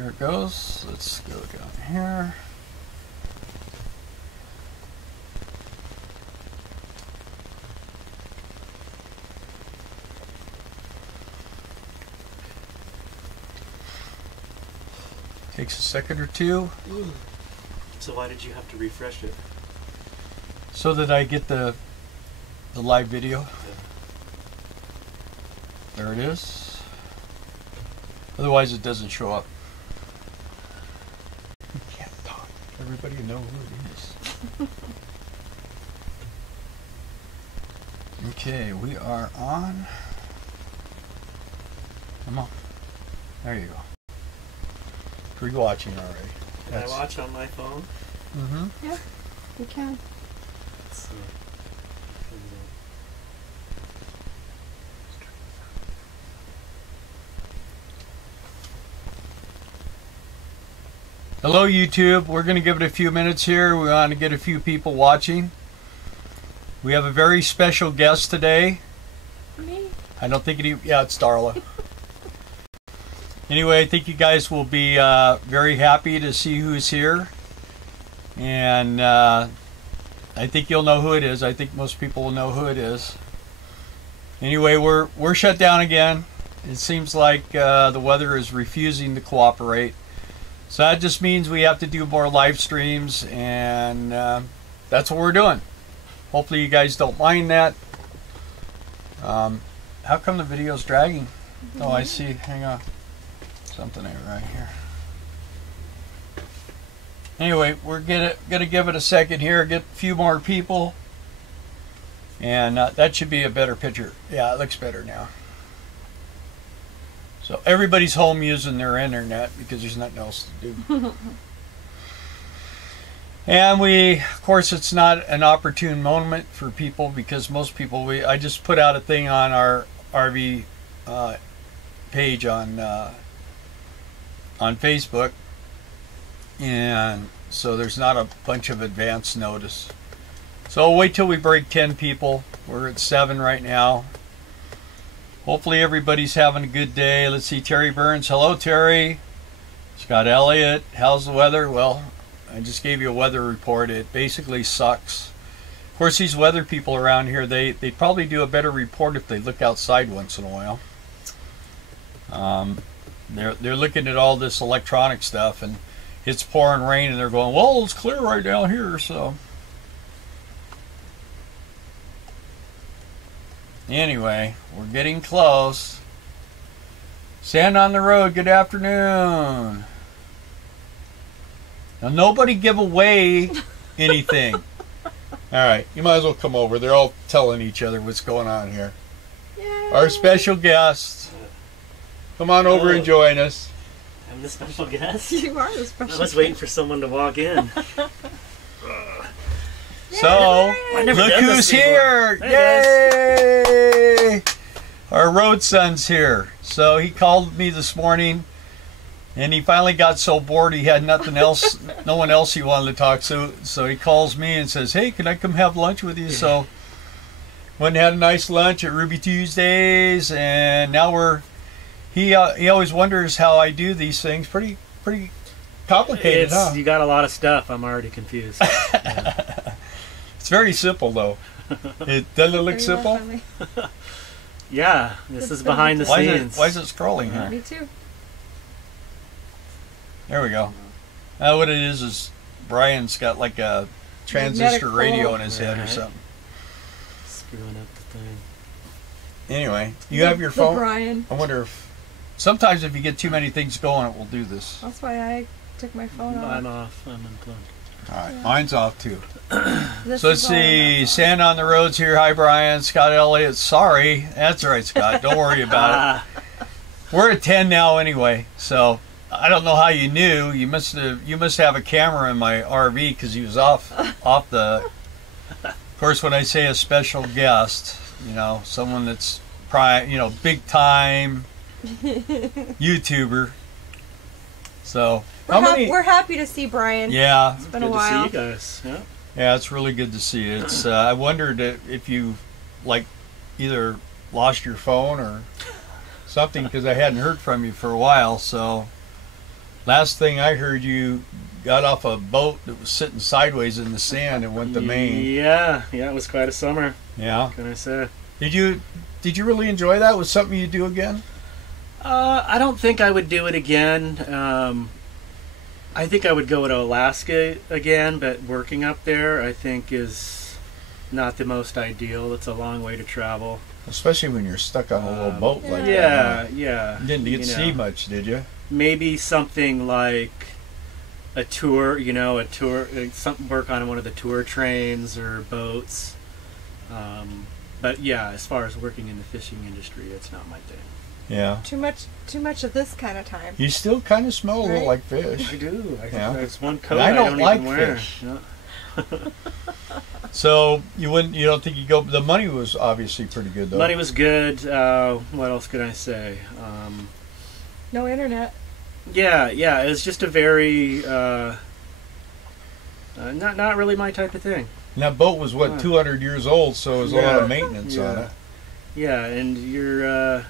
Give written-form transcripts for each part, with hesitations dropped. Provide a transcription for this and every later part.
Here it goes. Let's go down here. Takes a second or two. So why did you have to refresh it? So that I get the live video. There it is. Otherwise it doesn't show up. You can't talk. Everybody will know who it is. Okay, we are on. Come on. There you go. Pre-watching already. Can I watch on my phone? Mm-hmm. Yeah, you can. Hello YouTube, we're going to give it a few minutes here. We want to get a few people watching. We have a very special guest today. Me? I don't think yeah, it's Darla. Anyway, I think you guys will be very happy to see who's here. And I think you'll know who it is. I think most people will know who it is. Anyway, we're shut down again. It seems like the weather is refusing to cooperate. So that just means we have to do more live streams, and that's what we're doing. Hopefully you guys don't mind that. How come the video's dragging? Oh, I see. Hang on. Something right here. Anyway, we're gonna give it a second here, get a few more people, and that should be a better picture. Yeah, it looks better now. So everybody's home using their internet because there's nothing else to do. And of course, it's not an opportune moment for people because most people, I just put out a thing on our RV page on Facebook, and so there's not a bunch of advance notice. So wait till we break 10 people. We're at 7 right now. Hopefully everybody's having a good day. Let's see, Terry Burns. Hello, Terry. Scott Elliott. How's the weather? Well, I just gave you a weather report. It basically sucks. Of course, these weather people around here, they probably do a better report if they look outside once in a while. They're looking at all this electronic stuff, and it's pouring rain, and they're going, well, it's clear right down here, so. Anyway, we're getting close. Sand on the road, good afternoon. Now, nobody give away anything. All right, you might as well come over. They're all telling each other what's going on here. Yay. Our special guest. Come on over and join us. I'm the special guest? You are the special guest. I was waiting for someone to walk in. So, look who's here! Yay! Our road son's here. So he called me this morning, and he finally got so bored he had nothing else, no one else he wanted to talk to. So he calls me and says, "Hey, can I come have lunch with you?" So went and had a nice lunch at Ruby Tuesdays, and now he always wonders how I do these things. Pretty complicated, huh? You got a lot of stuff. I'm already confused. Yeah. It's very simple, though. Doesn't it look simple? Yeah, this is behind the scenes. Why is it scrolling here? Me too. There we go. Now what it is Brian's got like a transistor radio in his head or something. Screwing up the thing. Anyway, you have your phone? Brian. I wonder if sometimes if you get too many things going, it will do this. That's why I took my phone off. I'm off. I'm unplugged. All right, mine's off too. This So let's see, Sand on the Road's here. Hi, Brian. Scott Elliott. Sorry. That's all right, Scott. Don't worry about it. We're at 10 now anyway, so I don't know how you knew. You must have a camera in my RV because he was off the. Of course, when I say a special guest, you know, someone that's big time YouTuber. So we're happy to see Brian. Yeah, it's been a while. Good to see you guys. Yeah. Yeah, it's really good to see you. It's I wondered if you either lost your phone or something because I hadn't heard from you for a while. So last thing I heard, you got off a boat that was sitting sideways in the sand and went to Maine. Yeah, it was quite a summer. Yeah. What can I say? Did you really enjoy that? Was something you'd do again? I don't think I would do it again. I think I would go to Alaska again, but working up there, I think, is not the most ideal. It's a long way to travel. Especially when you're stuck on a little boat like that. Yeah. You didn't get to see much, did you? Maybe something like a tour, something, work on one of the tour trains or boats. But yeah, as far as working in the fishing industry, it's not my thing. Yeah. Too much of this kind of time. You still kind of smell a little like fish. I do. Yeah. There's one coat I don't like even wear. fish. No. So you don't think you go? The money was obviously pretty good though. Money was good. What else could I say? No internet. Yeah. It was just a very not really my type of thing. And that boat was 200 years old, so there was a lot of maintenance on it. Yeah, and you're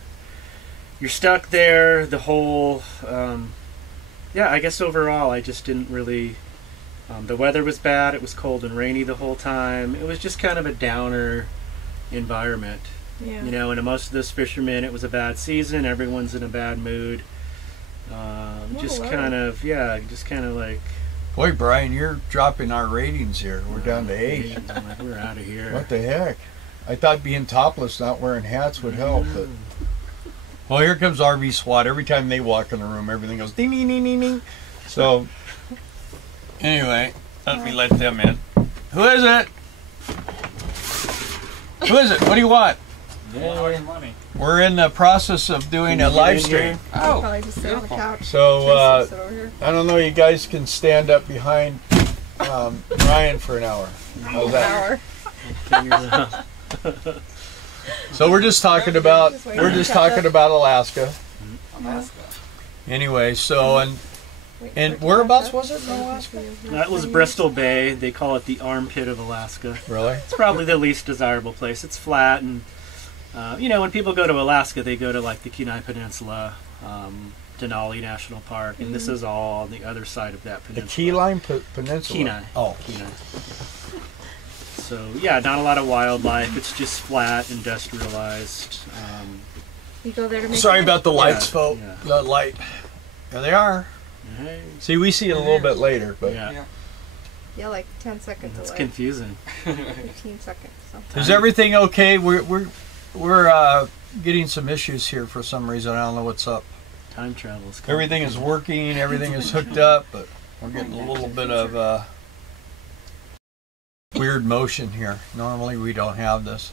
stuck there the whole. I guess overall, I just didn't really. The weather was bad. It was cold and rainy the whole time. It was just kind of a downer environment. Yeah. And most of those fishermen, it was a bad season. Everyone's in a bad mood. Just kind of like. Boy, Brian, you're dropping our ratings here. We're down to 8. We're out of here. What the heck? I thought being topless, not wearing hats would help. But well, here comes RV SWAT. Every time they walk in the room, everything goes ding, ding, ding, ding, ding. So. Anyway, let me let them in. Who is it? Who is it? What do you want? More money. We're in the process of doing a live stream. I'll probably just sit on the couch. So, I don't know, you guys can stand up behind Ryan for an hour. How's that? So we're just talking about Alaska. Anyway, so and whereabouts was it in Alaska? That was Bristol Bay. They call it the armpit of Alaska. Really? It's probably the least desirable place. It's flat, and when people go to Alaska, they go to like the Kenai Peninsula, Denali National Park, and this is all on the other side of that peninsula. The Kenai Peninsula? Kenai. Oh. Kenai. So not a lot of wildlife. It's just flat, industrialized. You go there to make Sorry money. about the lights, folks. Yeah. The light. There they are. Hey. See, we see it a little bit later, but Yeah, like 10 seconds It's away. confusing. 15 seconds. So. is everything okay? We're getting some issues here for some reason. I don't know what's up. Time travel's coming. Everything is working. Everything is hooked up, but we're getting a little bit of weird motion here. Normally we don't have this.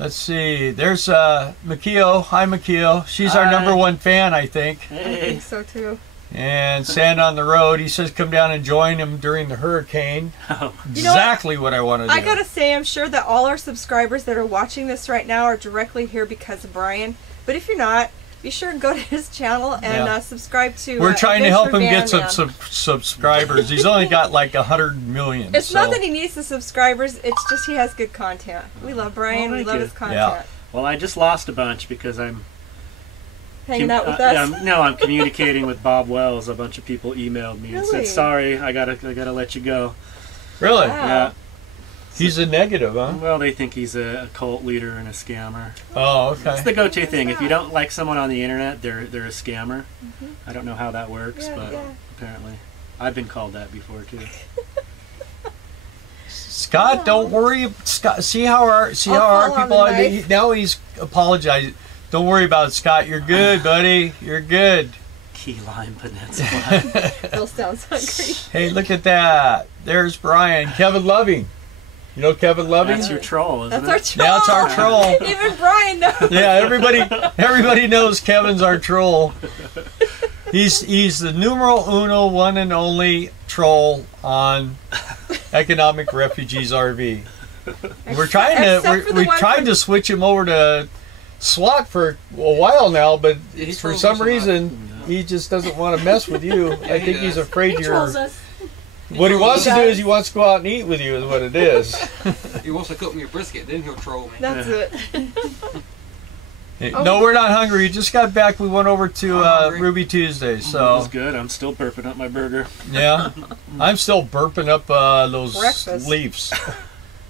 Let's see. There's Makio. Hi, Makio. She's our #1 fan, I think. I think so too. And Sand on the Road. He says come down and join him during the hurricane. Oh. Exactly what I want to do. I gotta say, I'm sure that all our subscribers that are watching this right now are directly here because of Brian. But if you're not, be sure and go to his channel and subscribe to. We're trying to help him get Van some subscribers. He's only got like 100 million. It's not that he needs the subscribers. It's just he has good content. We love Brian. Well, we love his content. Yeah. Well, I just lost a bunch because I'm Hanging out with us. I'm communicating with Bob Wells. A bunch of people emailed me and Really? said, "Sorry, I gotta let you go." Really? Wow. Yeah. He's a negative, huh? Well, they think he's a cult leader and a scammer. Oh, That's okay. the go-to thing. If you don't like someone on the internet, they're a scammer. Mhm. I don't know how that works, Yeah, but yeah. apparently, I've been called that before too. Scott, don't worry. Scott, see how our fall on people the are. knife. Now he's apologizing. Don't worry about it, Scott. You're good, buddy. You're good. Key Lime Peninsula. Bill sounds hungry. Hey, look at that. There's Brian. Kevin Loving. You know Kevin Loving? That's your troll, isn't That's it? our troll. That's our troll. Even Brian knows. Yeah, everybody knows Kevin's our troll. He's the numero uno, one and only troll on Economic Refugees RV. We're trying we tried to switch him over to SWAT for a while now, but for some reason he just doesn't want to mess with you. I think he's afraid He you're. trolls us. What he wants to do is he wants to go out and eat with you, is what it is. He wants to cook me a brisket, then he'll troll me. That's it. No, we're not hungry. Just got back. We went over to Ruby Tuesday. That So was good. I'm still burping up my burger. yeah, I'm still burping up those Breakfast. leaves.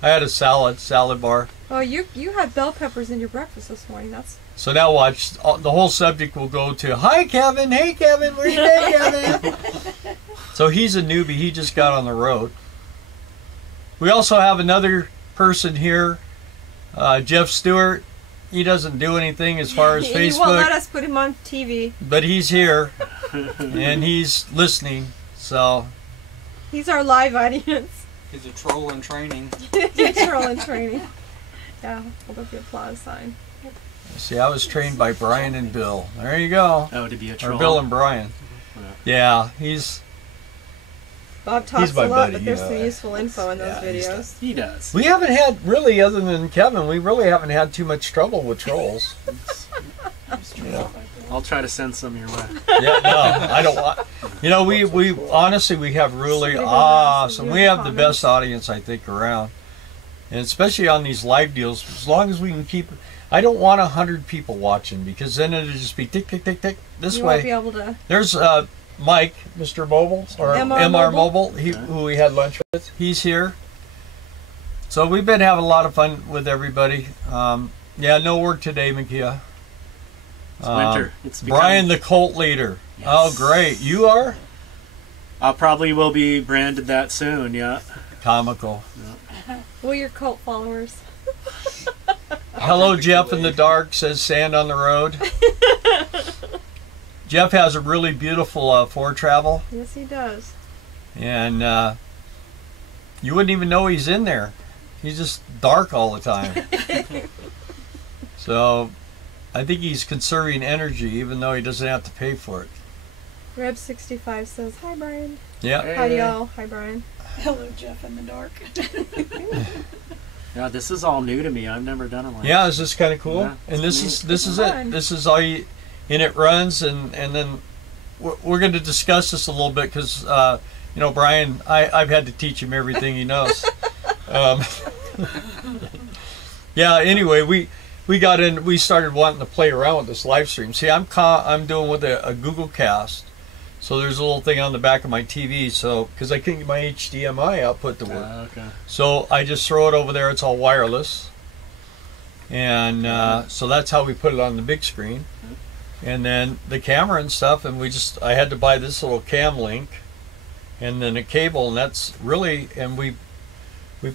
I had a salad bar. Oh, you had bell peppers in your breakfast this morning. That's So now watch. The whole subject will go to, hi, Kevin. Hey, Kevin. Where you been, Kevin? So he's a newbie. He just got on the road. We also have another person here, Jeff Stewart. He doesn't do anything as far as He won't let Facebook, us put him on TV. but he's here, and he's listening. So He's our live audience. He's a troll in training. He's trolling training. Yeah, hold up the applause sign. see, I was trained by Brian and Bill. There you go. Oh, to be a Or troll. Bill and Brian. Yeah, Bob talks my a lot, buddy, but there's you some know. useful info in those Yeah, videos. He does. we haven't had really, other than Kevin, we really haven't had too much trouble with trolls. Yeah. I'll try to send some your way. Yeah, no, I don't want. You know, we honestly we have really Somebody awesome. will We ask have the you best audience I think around, and especially on these live deals. As long as we can keep, I don't want 100 people watching because then it'll just be tick tick tick tick this You way. won't be able to. There's Mike, Mr. Mobile or MR MR Mobile. Mobile, who we had lunch with. He's here. So we've been having a lot of fun with everybody. Yeah, no work today, Makia. It's winter. It's Brian, the cult leader. Yes. Oh, great. You are? I probably will be branded that soon. Yeah. Comical. Well, your cult followers. Hello, Jeff in the dark, says Sand on the Road. Jeff has a really beautiful Ford Travel, Yes, he does. and you wouldn't even know he's in there. He's just dark all the time. So I think he's conserving energy, even though he doesn't have to pay for it. Reb65 says, hi, Brian. Yeah. Hi, y'all. Hi, Brian. Hello, Jeff in the dark. Yeah, this is all new to me. I've never done it like Yeah, is this kind of cool? Yeah, And this it's is fun. it. This is all you, and it runs, and then we're going to discuss this a little bit because you know, Brian, I've had to teach him everything he knows. Yeah. Anyway, we got in. We started wanting to play around with this live stream. See, I'm doing with a Google Cast, so there's a little thing on the back of my TV. So because I couldn't get my HDMI output to work, Okay. so I just throw it over there. It's all wireless, and so that's how we put it on the big screen. And then the camera and stuff, and I had to buy this little cam link, and then a cable, and that's really, and we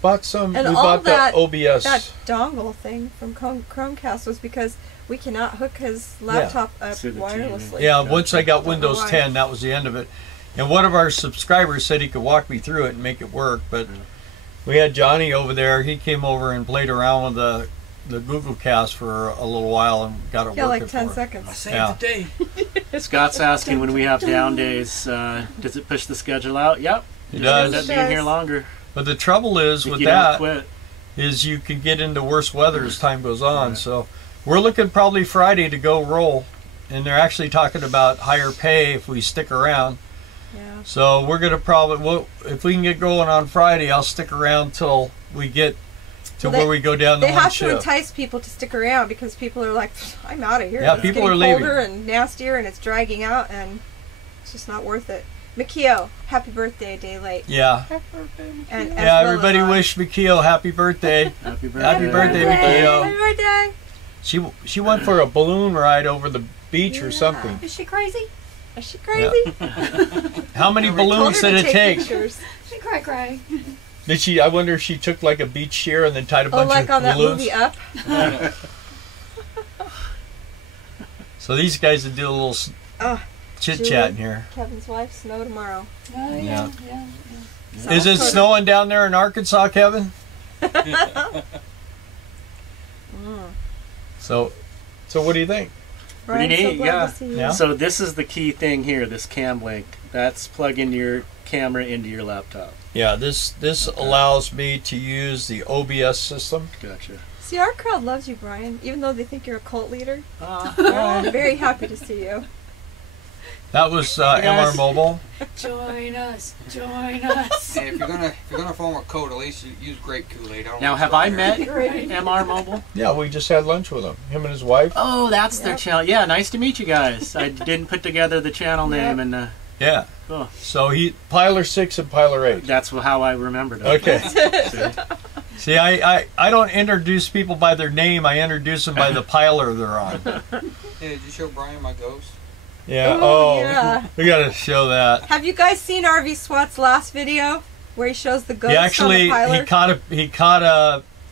bought some. And we all bought that, the OBS. that dongle thing from Chromecast was because we cannot hook his laptop up To the TV. wirelessly. Yeah, Gotcha. once I got Windows Why? 10, that was the end of it. And one of our subscribers said he could walk me through it and make it work, but we had Johnny over there. He came over and played around with the Google Cast for a little while and got it Yeah, working like 10 for us. seconds. Saved Yeah. the day. Scott's asking when we have down days, does it push the schedule out? Yep. It Just does. end up being here longer. But the trouble is If with you don't that quit. is you can get into worse weather as time goes on. So we're looking probably Friday to go roll, and they're actually talking about higher pay if we stick around. Yeah. So we're gonna probably, if we can get going on Friday, I'll stick around till we get to Well, where we go down to They one have to shift. entice people to stick around because people are like, I'm out of here. Yeah, It's people getting are leaving. colder and nastier, and it's dragging out, and it's just not worth it. Mikio, happy birthday, a day late. Yeah, And as yeah. well Everybody as I. wish Mikio happy birthday. Happy birthday. Happy birthday, Mikio. Happy birthday. She went for a balloon ride over the beach or something. Is she crazy? Is she crazy? How many Told balloons her did to it take? pictures. She cry. Did she? I wonder if she took like a beach shear and then tied a Oh, bunch like of on that balloons. movie Up? So these guys would do a little Oh, chit chat in here. Kevin's wife, snow tomorrow. Oh, Yeah. yeah. Is it South snowing down there in Arkansas, Kevin? Mm. So what do you think? Pretty Brian, so neat, glad yeah. to see you. Yeah. So this is the key thing here, this cam link. That's plugging your camera into your laptop. Yeah, this allows me to use the OBS system. Gotcha. See, our crowd loves you, Brian, even though they think you're a cult leader. Uh, They're all very happy to see you. That was MR Mobile. Join us. Join us. Hey, if you're gonna form a code, at least use grape Kool-Aid. Now, have I met Right. MR Mobile? Yeah, we just had lunch with him. Him and his wife. Oh, that's their channel. Yeah, nice to meet you guys. I didn't put together the channel name, and Yeah. cool. So he Piler 6 and Piler 8. That's how I remembered it. Okay. See? See, I don't introduce people by their name. I introduce them by the piler they're on. Hey, did you show Brian my ghost? Yeah. Oh, yeah. We gotta show that. Have you guys seen RV SWAT's last video where he shows the ghost He actually on the piler? he caught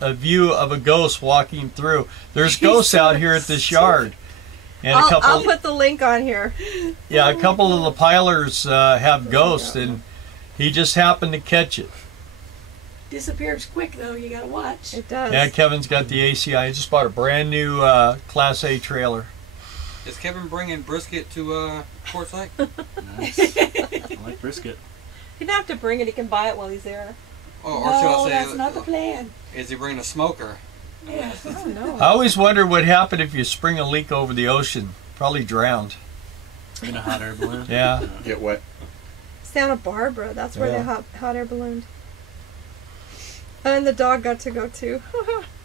a view of a ghost walking through. There's ghosts out here at this yard. And I'll put the link on here. Yeah, a couple of the pilers have ghosts, and he just happened to catch it. Disappears quick though. You gotta watch. It does. Yeah, Kevin's got the ACI. He just bought a brand new Class A trailer. Is Kevin bringing brisket to Quartzsite? Nice. I like brisket. He doesn't have to bring it. He can buy it while he's there. Or No, should I say, that's not the plan. is he bringing a smoker? Yeah. Oh, no. I always wonder what happened if you spring a leak over the ocean. Probably drowned. In a hot air balloon. Yeah. Get wet. Santa Barbara. That's where Yeah. they hot air ballooned. And the dog got to go too.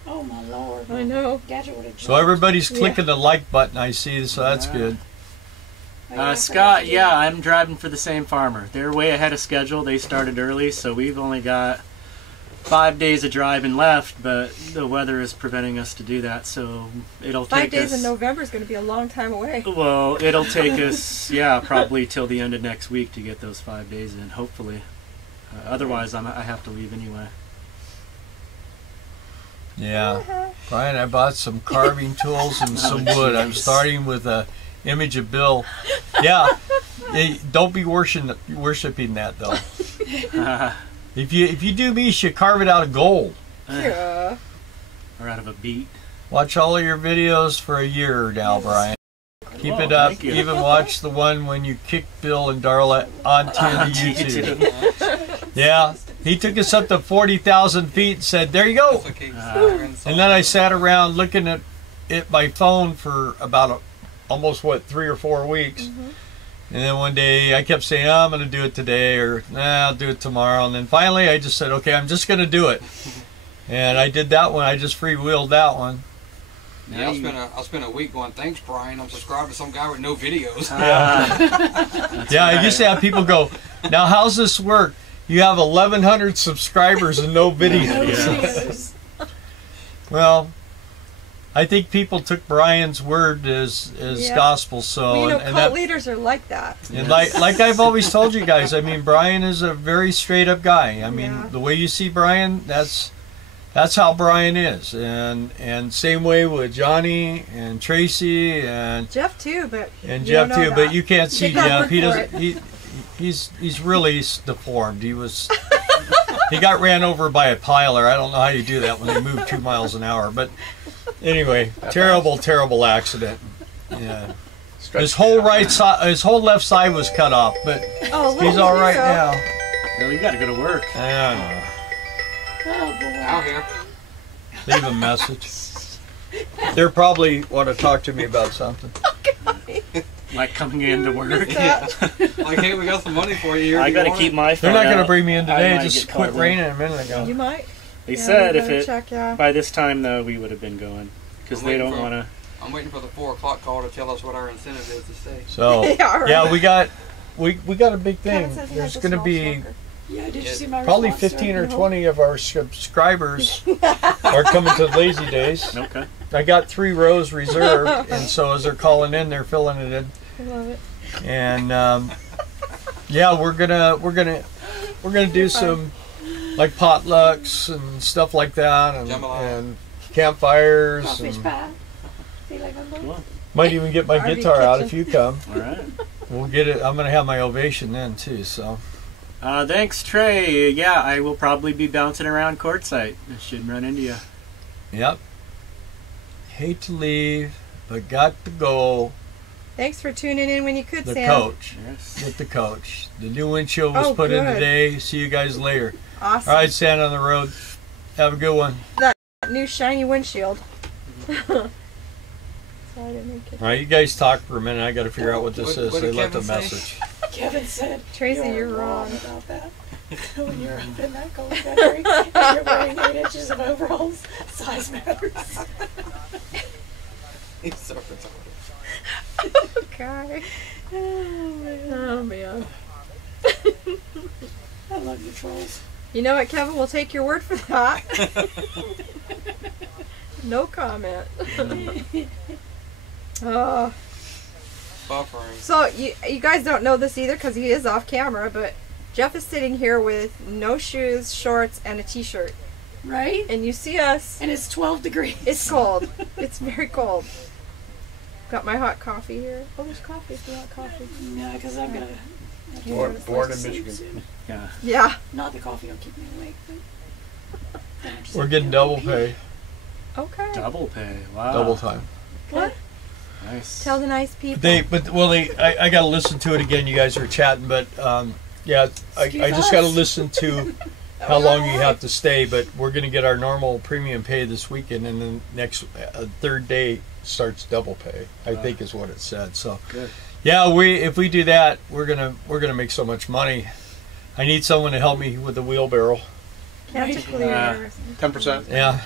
Oh my lord. I know. Gadget would have So everybody's clicking the like button, I see, so that's good. Scott, yeah, I'm driving for the same farmer. They're way ahead of schedule. They started early, so we've only got 5 days of driving left, but the weather is preventing us to do that, so it'll take 5 days us... in November is going to be a long time away. Well, it'll take us, yeah, probably till the end of next week to get those 5 days in, hopefully. Otherwise, I have to leave anyway. Yeah. Brian, I bought some carving tools and some wood. I'm starting with a image of Bill. Yeah. Hey, don't be worshiping that, though. If you do me, you should carve it out of gold. Yeah. Or out of a beet. Watch all of your videos for a year now, Brian. Keep Whoa, it up. thank you. Even watch the one when you kick Bill and Darla onto the YouTube. Yeah. He took us up to 40,000 feet and said, there you go. That's okay. And then I sat around looking at it by phone for about almost, 3 or 4 weeks. And then one day I kept saying, I'm going to do it today, or nah, I'll do it tomorrow. And then finally I just said, okay, I'm just going to do it. And I did that one. I just freewheeled that one. Yeah, I'll spend a week going, thanks, Brian. I'm subscribed to some guy with no videos. Yeah, I used to have people go, now how's this work? You have 1,100 subscribers and no videos. Well, I think people took Brian's word as Yeah. gospel. So, Well, you know, and cult leaders are like that. and like I've always told you guys, I mean, Brian is a very straight up guy. I mean, Yeah. the way you see Brian, that's how Brian is, and same way with Johnny and Tracy and Jeff too, but and you don't Jeff know too. that. But you can't see Take our Jeff. word He for doesn't. it. He's really deformed. He got ran over by a piler. I don't know how you do that when they move 2 miles an hour. But anyway, terrible accident. Yeah. His whole his whole left side was cut off, but Oh, look, he's all right hero. now. Well, you gotta go to work. Yeah. Oh boy. Out here. Leave a message. They probably want to talk to me about something. Like coming into work. Missed that. Like, hey, we got some money for you here. I You gotta want keep it? my phone They're not going to out. bring me in I today. It might just get quit caught raining a minute ago. You might. They Yeah, said you if better it check, yeah. by this time though we would have been going because I'm they waiting don't for- want to. I'm waiting for the 4 o'clock call to tell us what our incentive is to stay. So Yeah, right. yeah, we got a big thing. Kevin says he There's has a going to small be smoker. Yeah, did you see my probably response 15 to or it? 20 of our subscribers are coming to Lazy Days. Okay. I got 3 rows reserved, and so as they're calling in, they're filling it in. I love it. And yeah, we're gonna do some like potlucks and stuff like that, Jambalaya. and campfires. Fish And pie. Feel like I'm going? Cool. might even get my RV guitar out kitchen. if you come. All right. We'll get it. I'm gonna have my ovation then too. So Thanks, Trey. Yeah, I will probably be bouncing around Quartzsite. I should run into you. yep. Hate to leave, but got to go. Thanks for tuning in when you could, The Sam. coach. Yes. With the coach. The new windshield was Oh, put in good. today. See you guys later. Awesome. All right, stand on the road. Have a good one. New shiny windshield. So I didn't make it. All right, you guys talk for a minute. I got to figure out what this is. What They did left a Kevin say? message. Kevin said, Tracy, you're wrong. about that. When you're up in that cold country and you're wearing 8 inches of overalls, size matters. He's so retarded. Okay. Oh, man. Oh man. I love you trolls. You know what, Kevin? We'll take your word for that. No comment. Oh. Buffering. So you guys don't know this either because he is off camera, but Jeff is sitting here with no shoes, shorts, and a t-shirt. Right? And you see us. And it's 12 degrees. It's cold. It's very cold. Got my hot coffee here. Oh, there's coffee. If you want coffee. Yeah, because I've got to... Born in Michigan. Yeah. Yeah. Not the coffee will keep me awake, but... We're getting double pay. Okay. Double pay. Wow. Double time. What? Nice. Tell the nice people. I got to listen to it again. You guys are chatting, but yeah, I just got to listen to how long you have to stay. But we're going to get our normal premium pay this weekend, and then next third day starts double pay. I think is what it said. So, Good. yeah, if we do that, we're gonna make so much money. I need someone to help me with the wheelbarrow. Can't you clear. 10%. Yeah,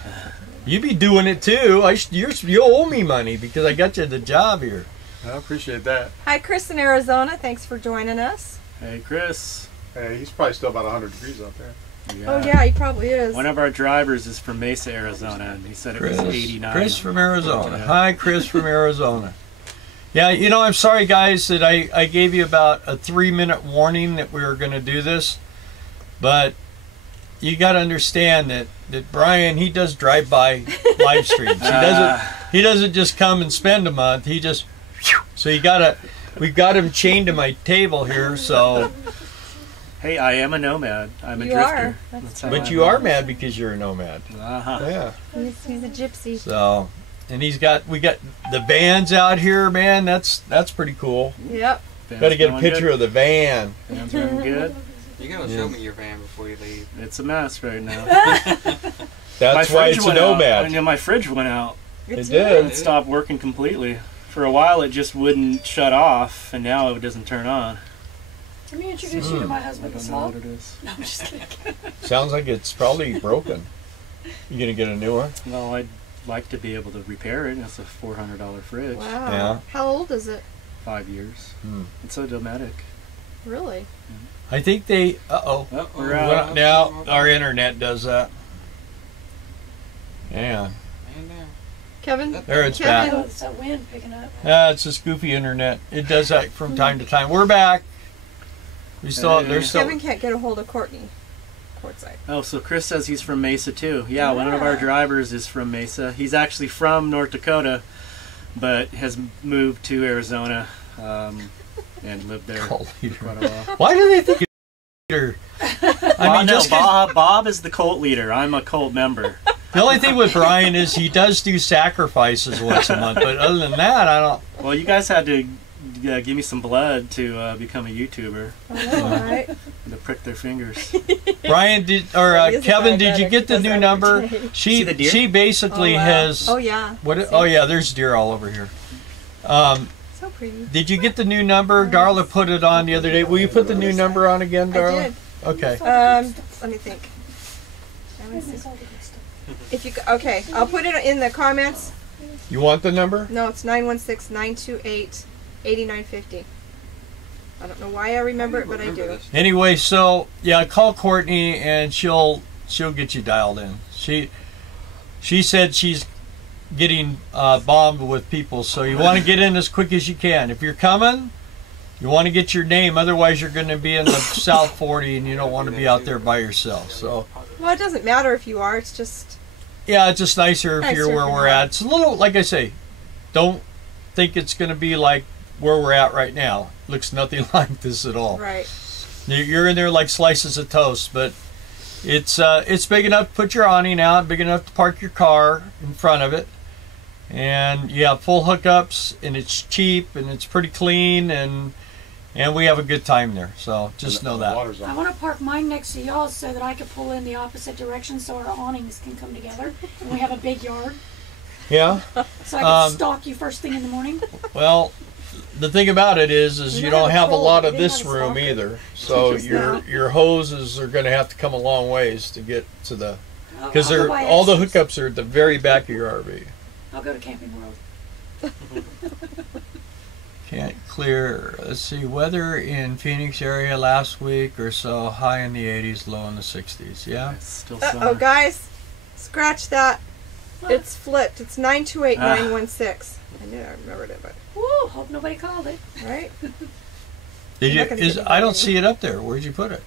you be doing it too. You owe me money because I got you the job here. I appreciate that. Hi, Chris in Arizona. Thanks for joining us. Hey, Chris. Hey, he's probably still about 100 degrees out there. Oh yeah, he probably is. One of our drivers is from Mesa, Arizona, and he said it was 89. Chris from Arizona. Yeah. Hi, Chris from Arizona. Yeah, you know, I'm sorry, guys, that I gave you about a 3-minute warning that we were going to do this, but you got to understand that Brian, he does drive-by live streams. He doesn't just come and spend a month. He just so we've got him chained to my table here. So, Hey, I am a nomad. I'm a You drifter. are. That's how but I you are am. mad because you're a nomad. Uh-huh. Yeah. He's a gypsy. So, and we got the vans out here, man. That's pretty cool. Yep. Got to get a Going picture good? of the van. Van's running good. You gotta show me your van before you leave. It's a mess right now. That's why it's a went out. nomad. And my fridge went out. It's did. It stopped working completely. For a while, it just wouldn't shut off, and now it doesn't turn on. Let me introduce you to my I husband, don't know Slow. what it is. No, I'm just kidding. Sounds like it's probably broken. You gonna get a new one? Well, I'd like to be able to repair it. It's a $400 fridge. Wow. Yeah. How old is it? 5 years. Hmm. It's automatic. Really? I think they. Oh, we're out. Well, now our internet does that. Yeah. Man down. Kevin? There it's Kevin. Oh, back. it's that wind picking up. It's this goofy internet. It does that from time to time. We're back. There's still. Kevin can't get a hold of Courtney. Courtside. Oh, so Chris says he's from Mesa too. Yeah, one of our drivers is from Mesa. He's actually from North Dakota, but has moved to Arizona and lived there Cult for leader. quite a while. Why do they think you're I mean, no, just 'cause- Bob is the cult leader. I'm a cult member. the only thing with Brian is he does do sacrifices once a month, but other than that, I don't. Well, you guys had to give me some blood to become a YouTuber. Alright. To prick their fingers. Brian did, He or is a Kevin, did you diabetic. get the Does new that number? pertain? See the deer? She basically Oh, wow. has. Oh yeah. What? Oh yeah, there's deer all over here. So pretty. Did you get the new number? Darla put it on the other day. Will you put the new number on again, I Darla? did. Okay. Let me think. If you okay, I'll put it in the comments. You want the number? No, it's 916-928-8950. I don't know why I remember it, but I do. this. Anyway, so yeah, call Courtney and she'll get you dialed in. She said she's getting bombed with people, so you want to get in as quick as you can. If you're coming, you want to get your name. Otherwise, you're going to be in the South 40, and you don't want to be out there by yourself. So Well, it doesn't matter if you are. It's just yeah, it's just nicer if you're Nicer where if we're you're at. It's a little, like I say, don't think it's going to be like where we're at right now. Looks nothing like this at all. right. You're in there like slices of toast, but it's big enough to put your awning out, big enough to park your car in front of it, and you have full hookups, and it's cheap, and it's pretty clean, and we have a good time there. So just know that. Water's I on. want to park mine next to y'all so that I can pull in the opposite direction so our awnings can come together and we have a big yard. Yeah. So I can stalk you first thing in the morning. Well, the thing about it is You you don't don't have a have a troll, lot you of didn't this have a room stalker. either. So Just your now. your hoses are going to have to come a long ways to get to the I'll because go they're by all the extras. hookups are at the very back of your RV. I'll go to Camping World. Can't clear. Let's see. Weather in Phoenix area last week or so, high in the 80s, low in the 60s. Yeah. It's still Uh-oh, summer. guys. Scratch that. What? It's flipped. It's 928916. I knew I remembered it, but Woo! Hope nobody called it. right? Did you? not gonna Is get I don't anything. see it up there. Where'd you put it?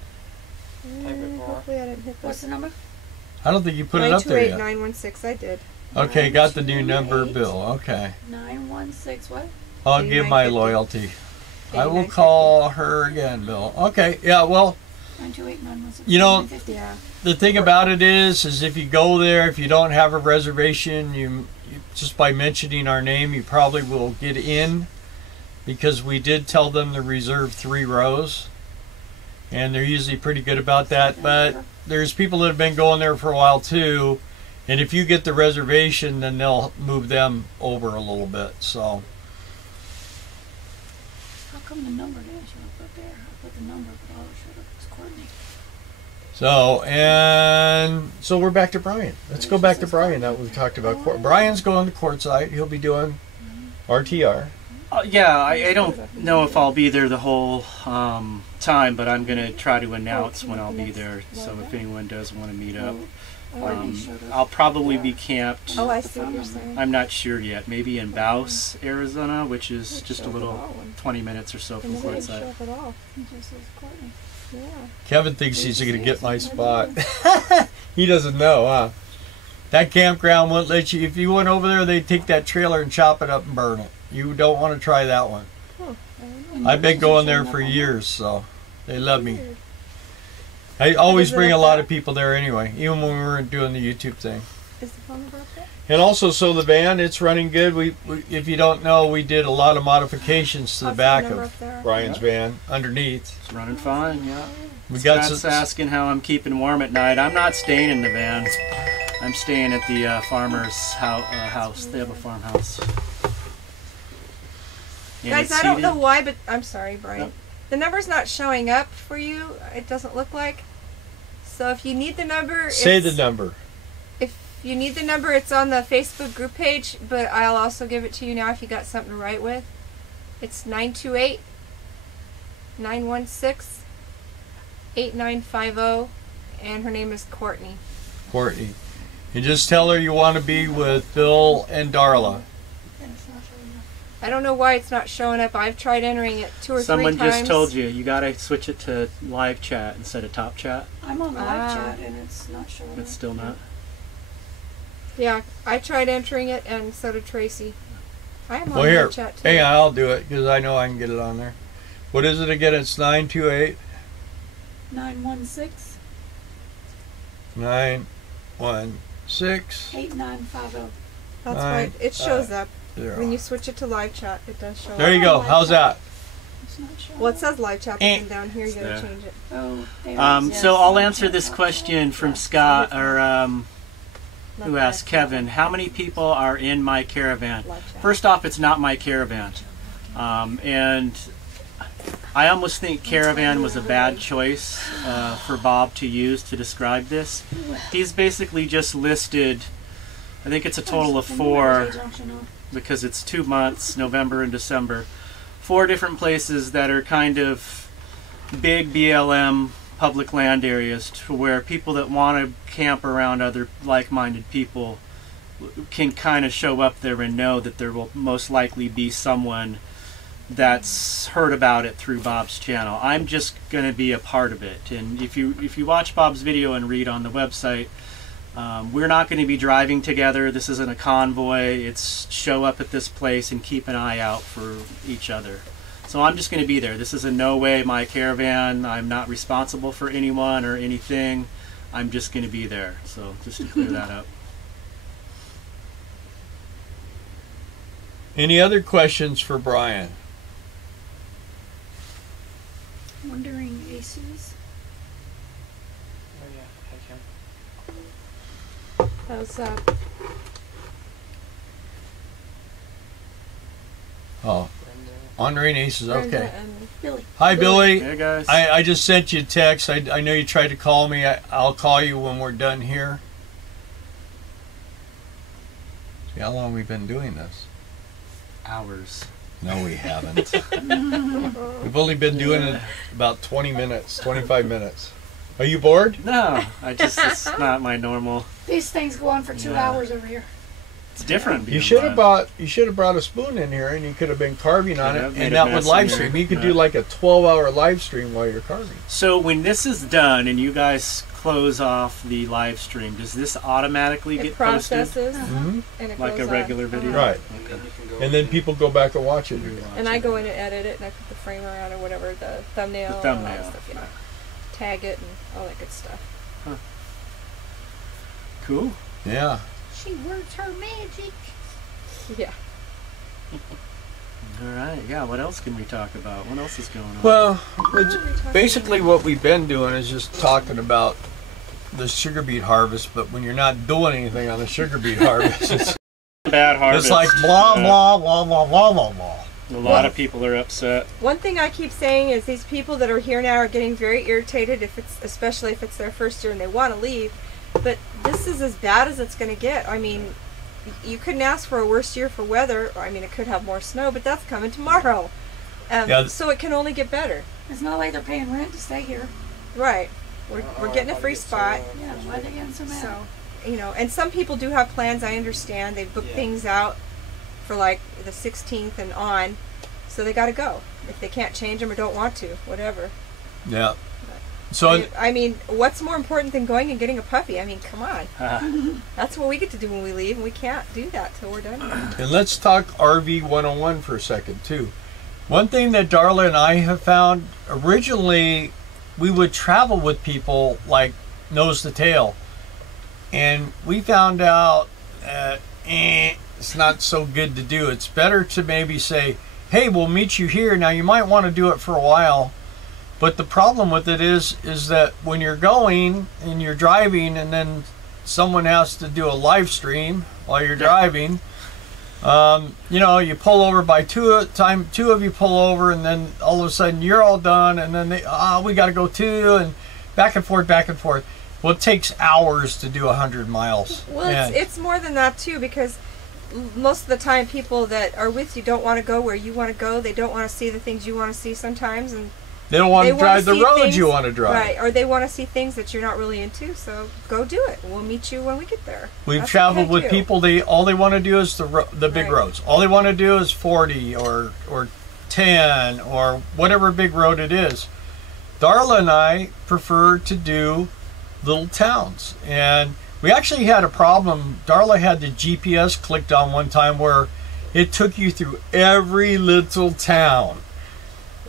Hopefully I didn't hit What's that. the number? I don't think you put it up there yet. 928916. I did. Okay, got the new number, 928. Bill. Okay, 916 what? I'll give my 8950. loyalty. I will 8950. call her again, Bill. Okay, yeah. Well, 928 916. You know- 950. Yeah. the thing about it is if you go there, if you don't have a reservation, you just by mentioning our name, you probably will get in, because we did tell them to reserve 3 rows, and they're usually pretty good about that. But there's people that have been going there for a while too, and if you get the reservation, then they'll move them over a little bit. So How come the number didn't show up up there? I put the number, but all it showed up was Courtney. so we're back to Brian. Let's go back to Brian that we've talked about. Brian's going to Quartzsite. He'll be doing RTR. Yeah, I don't know if I'll be there the whole time, but I'm going to try to announce when I'll be there. So if anyone does want to meet up, I'll probably be camped. Oh, I see what you're saying. I'm not sure yet. Maybe in Baus, Arizona, which is just a little 20 minutes or so from And they didn't show Quartzsite. up at all. It just says Courtney. Yeah. Kevin thinks he's going to get my spot. He doesn't know, huh? That campground won't let you. If you went over there, they'd take that trailer and chop it up and burn it. You don't want to try that one. I've been going there for years, so they love me. Weird. I always Is it bring a up lot there? of people there anyway, even when we weren't doing the YouTube thing. Is the phone number up there? And also, so the van, it's running good. We if you don't know, we did a lot of modifications to the I'll see back number of up there. Brian's van underneath. It's running fine, yeah. We got Scott's some. asking how I'm keeping warm at night. I'm not staying in the van. I'm staying at the farmer's house. They have a farmhouse. And Guys, it's I don't heated. know why, but I'm sorry, Brian. Yep. The number's not showing up for you. It doesn't look like. So if you need the number, Say the it's- number. If you need the number, it's on the Facebook group page, but I'll also give it to you now if you got something to write with. It's 928-916-8950, and her name is Courtney. Courtney. And just tell her you want to be with Bill and Darla. And it's not showing up. I don't know why it's not showing up. I've tried entering it 2 or 3 Someone times. just told you gotta switch it to live chat instead of top chat. I'm on the live Ah. chat and it's not showing up. It's still not. Yeah, I tried entering it, and so did Tracy. I am on Well, here, live chat too. hang on, I'll do it because I know I can get it on there. What is it again? It's 928 916 916 8950. That's Nine, right. It shows up. When 0. you switch it to live chat, it does show There up. you go. How's that? It's not showing Well, it up. says live chat, but then down here you gotta there. change it. Oh, there it is. So Yes, I'll live answer chat, this live question chat. from Scott or Not who the asked next Kevin. one. How many people are in my caravan? Live chat. First off, it's not my caravan, and I almost think caravan was a bad choice for Bob to use to describe this. He's basically just listed, I think it's a total of 4, because it's 2 months, November and December, 4 different places that are kind of big BLM public land areas to where people that want to camp around other like-minded people can kind of show up there and know that there will most likely be someone that's heard about it through Bob's channel. I'm just going to be a part of it. And if you watch Bob's video and read on the website, we're not going to be driving together. This isn't a convoy. It's show up at this place and keep an eye out for each other. So I'm just going to be there. This is in no way my caravan. I'm not responsible for anyone or anything. I'm just going to be there. So just to clear that up. Any other questions for Brian? Wondering aces. How's Oh, Andre and Aces. Brenda Okay. and Billy. Hi, Billy. Hey guys. I just sent you a text. I know you tried to call me. I'll call you when we're done here. See how long we've been doing this? Hours. No, we haven't. We've only been doing it about 20 minutes, 25 minutes. Are you bored? No, it's not my normal. These things go on for 2 Yeah. hours over here. It's different. You being should have live. brought a spoon in here, and you could have been carving on Could it, have made and a that would mess in live here. stream. You could Yeah. do like a 12-hour live stream while you're carving. So when this is done and you guys close off the live stream, does this automatically it get posted? processes Mm-hmm. and it Like goes a regular on. video? Right. And then you can go And then people go back and watch it. And I go in and edit it, and I put the frame around or whatever, the thumbnail, The and all that thumbnail. stuff, yeah. Tag it and all that good stuff. Cool. Yeah. She works her magic. Yeah. All right. Yeah. What else can we talk about? What else is going on? Well, talking basically what we've been doing is just talking about the sugar beet harvest, but when you're not doing anything on the sugar beet harvest, bad harvest. it's like blah, blah, blah, blah, blah, blah, blah. A lot of people are upset. One thing I keep saying is these people that are here now are getting very irritated, especially if it's their first year and they want to leave. But this is as bad as it's going to get. I mean, you couldn't ask for a worse year for weather. I mean, it could have more snow, but that's coming tomorrow. Yeah. So it can only get better. It's not like they're paying rent to stay here. Right. We're getting a free spot. Yeah, why they getting so mad? So, and some people do have plans, I understand. They've booked things out for like the 16th and on. So they got to go. If they can't change them or don't want to, whatever. Yeah. So I mean, what's more important than going and getting a puppy? I mean, come on. That's what we get to do when we leave, and we can't do that till we're done. And let's talk RV 101 for a second, too. One thing that Darla and I have found, originally we would travel with people like nose to tail. And we found out it's not so good to do. It's better to maybe say, hey, we'll meet you here. Now, you might want to do it for a while. But the problem with it is that when you're going and you're driving and then someone has to do a live stream while you're driving, you pull over by two of you pull over, and then all of a sudden you're all done, and then we got to go too, and back and forth. Well, it takes hours to do 100 miles. Well, it's more than that too, because most of the time people that are with you don't want to go where you want to go. They don't want to see the things you want to see sometimes, and they don't want to drive the roads you want to drive. Right, or they want to see things that you're not really into, so go do it. We'll meet you when we get there. We've That's traveled okay, with too. people, all they want to do is the big Right. roads. All they want to do is 40 or 10 or whatever big road it is. Darla and I prefer to do little towns. And we actually had a problem. Darla had the GPS clicked on one time where it took you through every little town.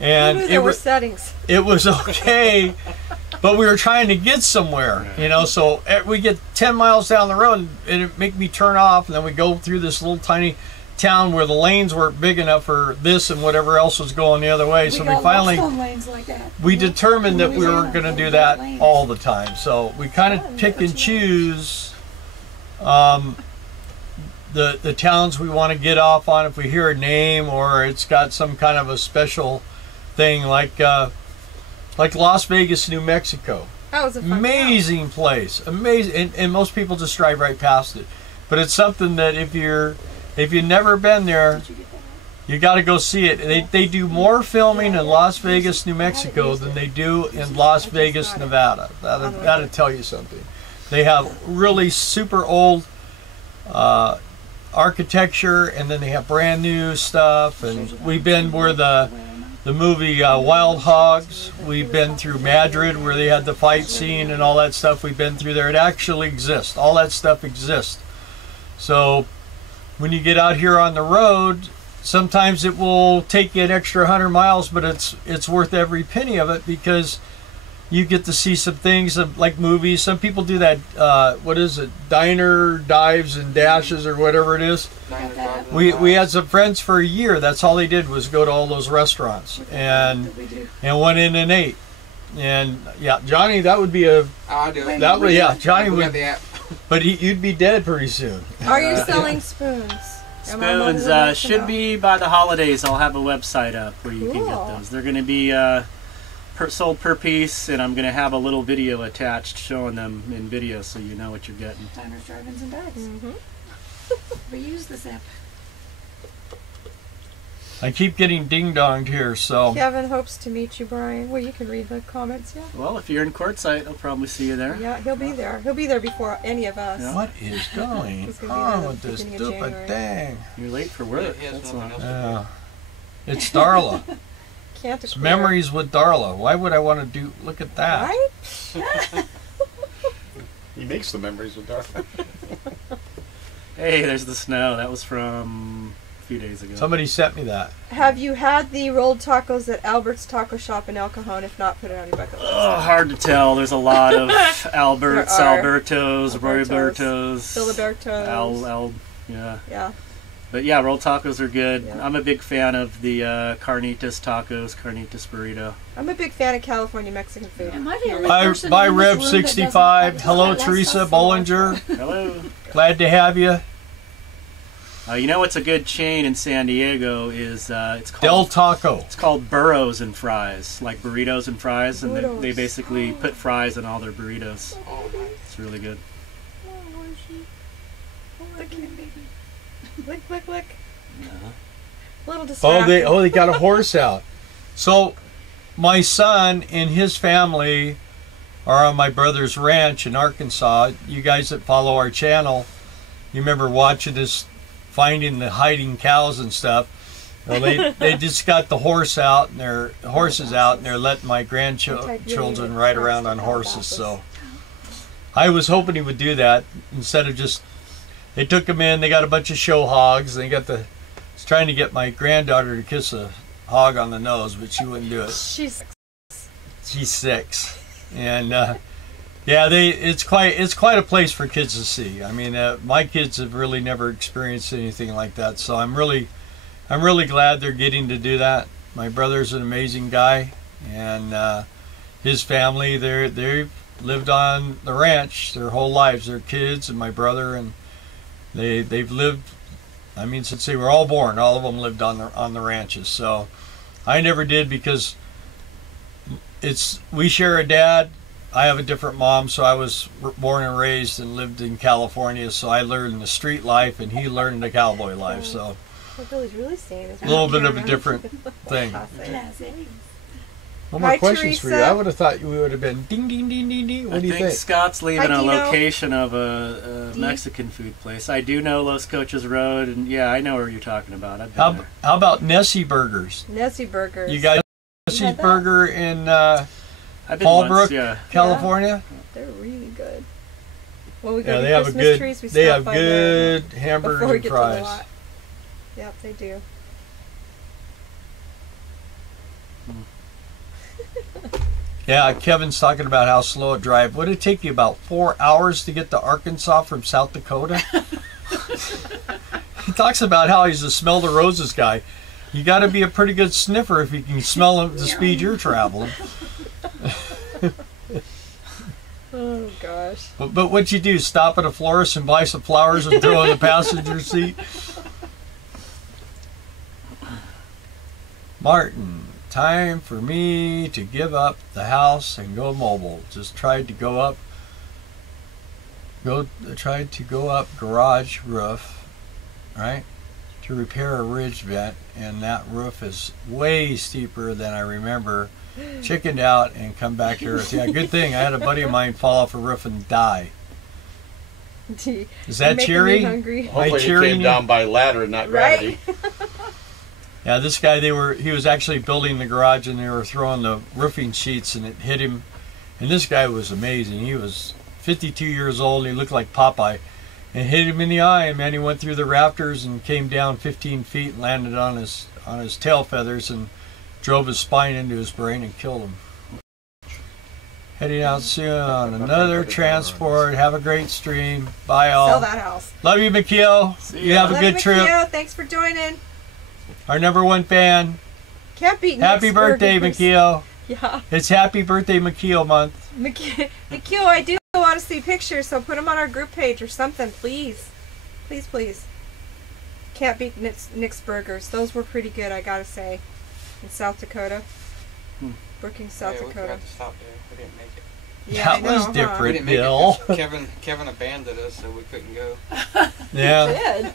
And there were settings. It was okay, but we were trying to get somewhere, so we get 10 miles down the road and it make me turn off, and then we go through this little tiny town where the lanes weren't big enough for this and whatever else was going the other way. So we got finally, lost on lanes like that. we determined that we were Louisiana, going to do we that got lanes. all the time. So we kind of pick and choose the towns we want to get off on if we hear a name or it's got some kind of a special thing, like Las Vegas, New Mexico. That was a fun Amazing place, amazing, and most people just drive right past it. But it's something that if you've never been there, you got to go see it. They do more filming in Las Vegas, New Mexico than they do in Las Vegas, Nevada. That'll tell you something. They have really super old architecture, and then they have brand new stuff. And we've been where the movie Wild Hogs. We've been through Madrid where they had the fight scene and all that stuff. We've been through there. It actually exists. All that stuff exists. So when you get out here on the road, sometimes it will take you an extra 100 miles, but it's worth every penny of it because you get to see some things like movies. Some people do that, diner dives and dashes or whatever it is. We had some friends for a year. That's all they did was go to all those restaurants and went in and ate. And yeah, Johnny, that would be I do. that would, yeah, Johnny We got would, the app. but you'd be dead pretty soon. Are you selling spoons? Spoons should be by the holidays. I'll have a website up where you can get those. They're going to be sold per piece, and I'm going to have a little video attached showing them in video so you know what you're getting. Diners, drive-ins, and dives. We use this app. I keep getting ding-donged here, so... Kevin hopes to meet you, Brian. Well, you can read the comments, yeah. Well, if you're in Quartzsite, I'll probably see you there. Yeah, he'll be there. He'll be there before any of us. Yeah. What is going He's gonna be on there with this beginning of stupid January. thing? You're late for work. He has That's nothing why. else to Yeah. It's Darla. Can't It's declare. memories with Darla. Why would I want to do... Look at that. Right? He makes the memories with Darth. Hey, there's the snow. That was from a few days ago. Somebody sent me that. Have you had the rolled tacos at Albert's Taco Shop in El Cajon? If not, put it on your bucket list. Oh, hard to tell. There's a lot of Alberts, There are. Albertos, Robertos, Filibertos. yeah. Yeah. But yeah, rolled tacos are good. Yeah. I'm a big fan of the carnitas tacos, carnitas burrito. I'm a big fan of California Mexican food. And my favorite Bye, person bye in this Rev room that doesn't 65. like Hello, that Teresa stuff. Bollinger. Hello. Glad to have you. You know what's a good chain in San Diego is it's Del called Taco. it's called Burros and Fries, like burritos and fries, and Burritos. they basically put fries in all their burritos. It's really good. Lick, lick, lick. A little Oh, distracting. they got a horse out. So, my son and his family are on my brother's ranch in Arkansas. You guys that follow our channel, you remember watching us finding the hiding cows and stuff. Well, they just got the horses out, and they're letting my grandchildren ride around on horses. So, I was hoping he would do that instead of just. They took him in. They got a bunch of show hogs. They got the. I was trying to get my granddaughter to kiss a hog on the nose, but she wouldn't do it. She's She's 6, and yeah, it's quite a place for kids to see. I mean, my kids have really never experienced anything like that, so I'm really glad they're getting to do that. My brother's an amazing guy, and his family they've lived on the ranch their whole lives. Their kids and my brother, and they've lived. I mean, since they were all born, all of them lived on the ranches. So I never did because we share a dad. I have a different mom, so I was born and raised and lived in California. So I learned the street life, and he learned the cowboy life. So what Billy's really saying is a little bit of a different thing. Classic. One more Hi, questions for you. Teresa. I would have thought we would have been ding, ding, ding, ding, ding. What I do you think think? Scott's leaving Hi, a Dino. location of a Mexican food place. I do know Los Coches Road, and yeah, I know where you're talking about. I've been there. How about Nessie Burgers? Nessie Burgers. You guys Nessie's had that? Burger in I've been Fallbrook, once, yeah. California? They're really good. When we go Yeah, to they have a Christmas good. trees, we They stop have by good there hamburgers before we and get to the fries. lot. Yep, they do. Yeah, Kevin's talking about how slow it drive. Would it take you about 4 hours to get to Arkansas from South Dakota? He talks about how he's a smell the roses guy. You got to be a pretty good sniffer if you can smell them at the speed you're traveling. Oh gosh. But what you do? Stop at a florist and buy some flowers and throw in the passenger seat? Martin, time for me to give up the house and go mobile. Just tried to go up garage roof, right? To repair a ridge vent, and that roof is way steeper than I remember. Chickened out and come back to earth. Yeah, good thing I had a buddy of mine fall off a roof and die. Is that Making cheery? me hungry. Hopefully he cheering came you? down by ladder, not Right? gravity. Yeah, this guy, he was actually building the garage, and they were throwing the roofing sheets, and it hit him. And this guy was amazing. He was 52 years old. He looked like Popeye. And hit him in the eye, and man, he went through the rafters and came down 15 feet and landed on his tail feathers and drove his spine into his brain and killed him. Heading out soon on another transport. Have a great stream. Bye all. Sell that house. Love you, McKeel. You have a Love good you, trip. Makio. Thanks for joining. Our #1 fan. Can't beat Happy Nick's birthday, burgers. McKeel. Yeah. It's Happy Birthday McKeel month. Makio, I do want to see pictures, so put them on our group page or something, please. Please, please. can't beat Nick's Burgers. Those were pretty good, I gotta say. In South Dakota. Brookings, South We Dakota. forgot to stop there. We didn't make it. Yeah, that I know, was huh? We different, didn't make Bill. it 'cause Kevin abandoned us, so we couldn't go. Yeah. Did.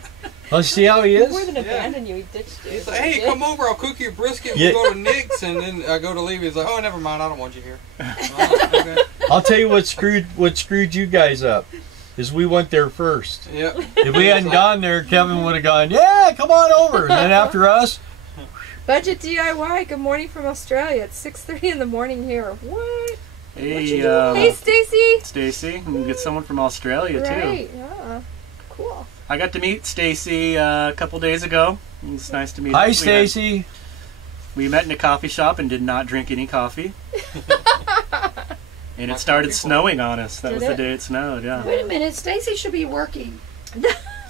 Let's see how he is. More than Yeah. abandon you, he ditched you. He's like, hey, come over, I'll cook you a brisket. Yeah. We'll go to Nick's, and then I go to leave. He's like, oh, never mind, I don't want you here. Oh, okay. I'll tell you what screwed you guys up. Is we went there first. Yep. If we hadn't gone there, Kevin would have gone, yeah, come on over. And then after us, Budget DIY, good morning from Australia. It's 6:30 in the morning here. What? Hey, Hey, Stacy. Stacy. We get someone from Australia too. Right, yeah. Cool. I got to meet Stacy a couple days ago. It was nice to meet her. hi, Stacy. We met in a coffee shop and did not drink any coffee. And it started snowing on us. That Did was it? the day it snowed, yeah. Wait a minute, Stacy should be working.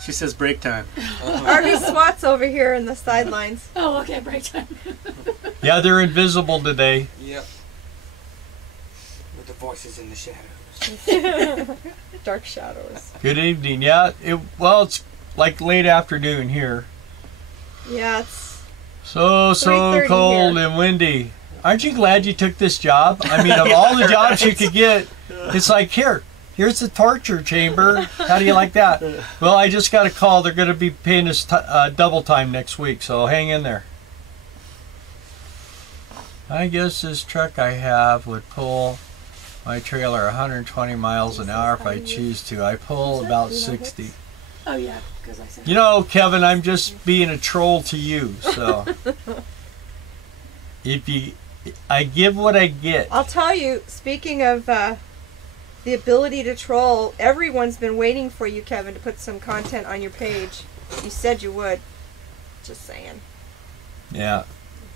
She says break time. RV SWAT's over here in the sidelines. Oh, okay, break time. Yeah, they're invisible today. Yep. With the voices in the shadows. Dark shadows. Good evening. Yeah, it's like late afternoon here. Yeah, it's So 3:30 cold here. and windy. Aren't you glad you took this job? I mean, of all the jobs you could get, it's like, here's the torture chamber. How do you like that? Well, I just got a call. They're going to be paying us double time next week, so hang in there. I guess this truck I have would pull my trailer 120 miles an hour if I choose to. I pull about 60. Oh, yeah, because I said. You know, Kevin, I'm just being a troll to you, so I give what I get. I'll tell you, speaking of the ability to troll, everyone's been waiting for you, Kevin, to put some content on your page. You said you would. Just saying. Yeah.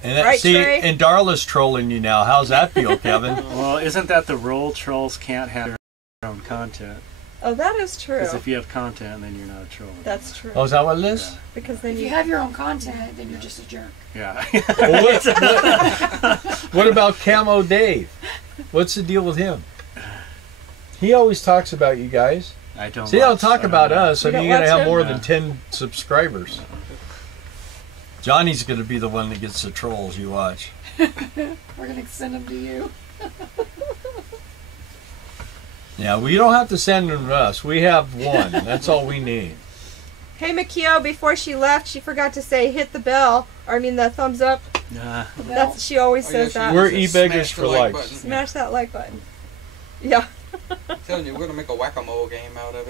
And Right, see, Trey? and Darla's trolling you now. How's that feel, Kevin? Well, isn't that the rule? Trolls can't have their own content. Oh, that is true. Because if you have content, then you're not a troll. That's true. Oh, is that what it is? Because then If you have your own content, then you're just a jerk. Yeah. Well, what about Camo Dave? What's the deal with him? He always talks about you guys. I don't. See, don't talk about us. I You mean, you don't gotta watch have him? more Yeah. than 10 subscribers. Johnny's gonna be the one that gets the trolls. You watch. We're going to send them to you. Yeah, well, you don't have to send them to us. We have one. That's all we need. Hey, Makio, before she left, she forgot to say hit the bell. Or, I mean, the thumbs up. Nah. The bell. That's She always Oh, says yeah, that. We're Just e-beggars smash the for like likes. button. Smash that like button. Yeah. I'm telling you, we're going to make a whack-a-mole game out of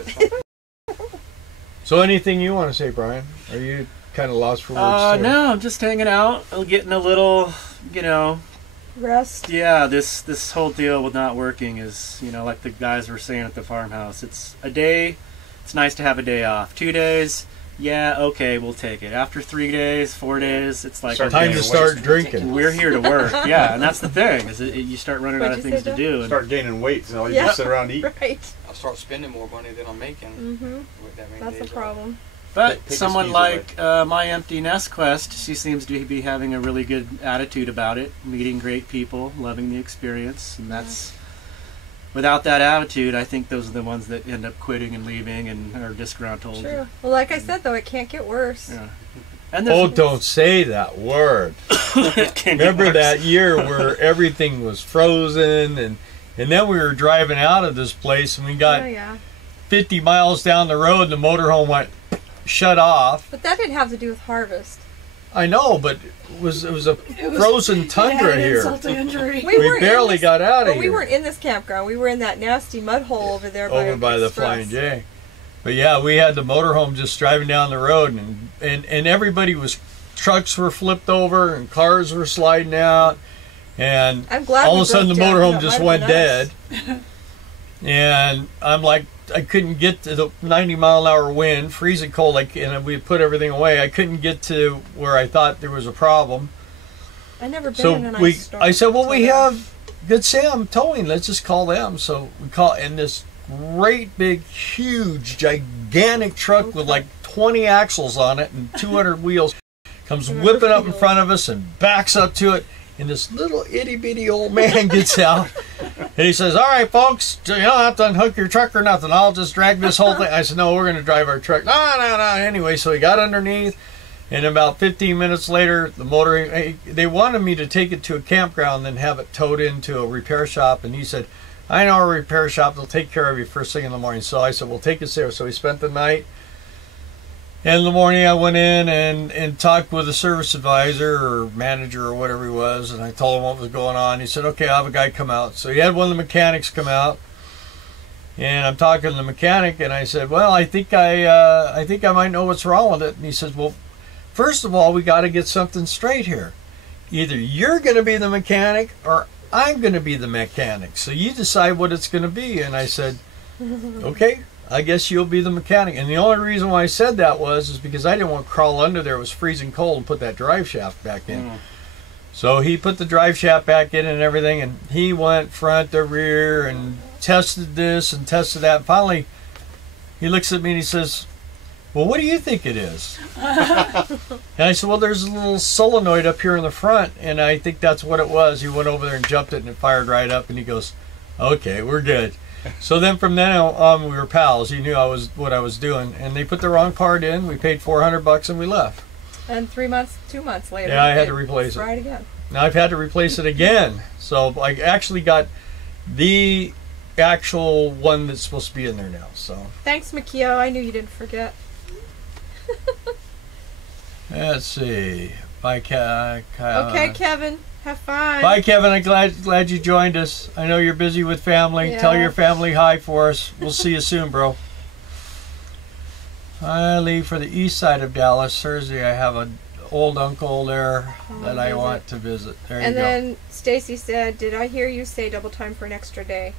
it. So, anything you want to say, Brian? Are you kind of lost for words? too? No, I'm just hanging out. I'm getting a little, Rest. yeah, this whole deal with not working is, like the guys were saying at the farmhouse. It's a day, it's nice to have a day off. 2 days, yeah, okay, we'll take it. After 3 days, 4 days, it's like, Start Time okay, to Wasting start drinking. we're here to work. Yeah, and that's the thing, is you start running out What'd of you things say, to do. And Start gaining weight, so you Yeah. just sit around and eat. Right. I'll start spending more money than I'm making. Mm-hmm. With that many That's a days off. problem. But Take the someone skis like My Empty Nest Quest, she seems to be having a really good attitude about it, meeting great people, loving the experience, and that's without that attitude, I think those are the ones that end up quitting and leaving and are disgruntled. True. Well, like I said, though, it can't get worse. Yeah. And Oh, there's don't say that word. it can get Remember worse. that year where everything was frozen and then we were driving out of this place and we got Oh, yeah. 50 miles down the road and the motorhome went shut off. But that didn't have to do with harvest. I know, but it was a It was- frozen tundra yeah, here. insult to injury. We weren't in barely this- got out of But here. we weren't in this campground. We were in that nasty mud hole over there Over by the Express. Flying J. But yeah, we had the motorhome just driving down the road and everybody trucks were flipped over and cars were sliding out and I'm glad all we of a sudden the broke down. motorhome That just might went have been dead. us. And I'm like, I couldn't get to the 90-mile-an-hour wind, freezing cold, and we put everything away. I couldn't get to where I thought there was a problem. I never been So in an ice storm. I said, well, until we then. have Good Sam Towing. Let's just call them. So we call, and this great big, huge, gigantic truck with like 20 axles on it and 200 wheels comes whipping up in front of us and backs up to it. And this little itty bitty old man gets out And he says, all right, folks, you don't have to unhook your truck or nothing. I'll just drag this whole thing. I said, no, we're going to drive our truck. No. Anyway, so he got underneath. And about 15 minutes later, the motor, they wanted me to take it to a campground and have it towed into a repair shop. And he said, I know a repair shop. They'll take care of you first thing in the morning. So I said, well, take us there. So we spent the night. And in the morning, I went in and talked with a service advisor or manager or whatever he was, and I told him what was going on. He said, okay, I'll have a guy come out. So he had one of the mechanics come out, and I'm talking to the mechanic, and I said, well, I think I might know what's wrong with it. And he says, well, first of all, we got to get something straight here. Either you're going to be the mechanic or I'm going to be the mechanic. So you decide what it's going to be. And I said, okay. I guess you'll be the mechanic. And the only reason why I said that is because I didn't want to crawl under there. It was freezing cold and put that drive shaft back in. So he put the drive shaft back in and everything, and he went front to rear and tested this and tested that. And finally, he looks at me and he says, well, what do you think it is? And I said, well, there's a little solenoid up here in the front, and I think that's what it was. He went over there and jumped it, and it fired right up, and he goes, okay, we're good. So then from then on, we were pals. He knew what I was doing, and they put the wrong part in. We paid $400 and we left. And 2 months later, yeah, I had to replace it. Right again. Now I've had to replace it again. So I actually got the actual one that's supposed to be in there now. So thanks, Makio. I knew you didn't forget. Let's see. Bye, Kyle. Okay, Kevin. Have fun. Bye, Kevin. I'm glad you joined us. I know you're busy with family. Yeah. Tell your family hi for us. We'll see you soon, bro. I leave for the east side of Dallas Thursday. I have an old uncle there that I want to visit. There you go. And then Stacy said, did I hear you say double time for an extra day?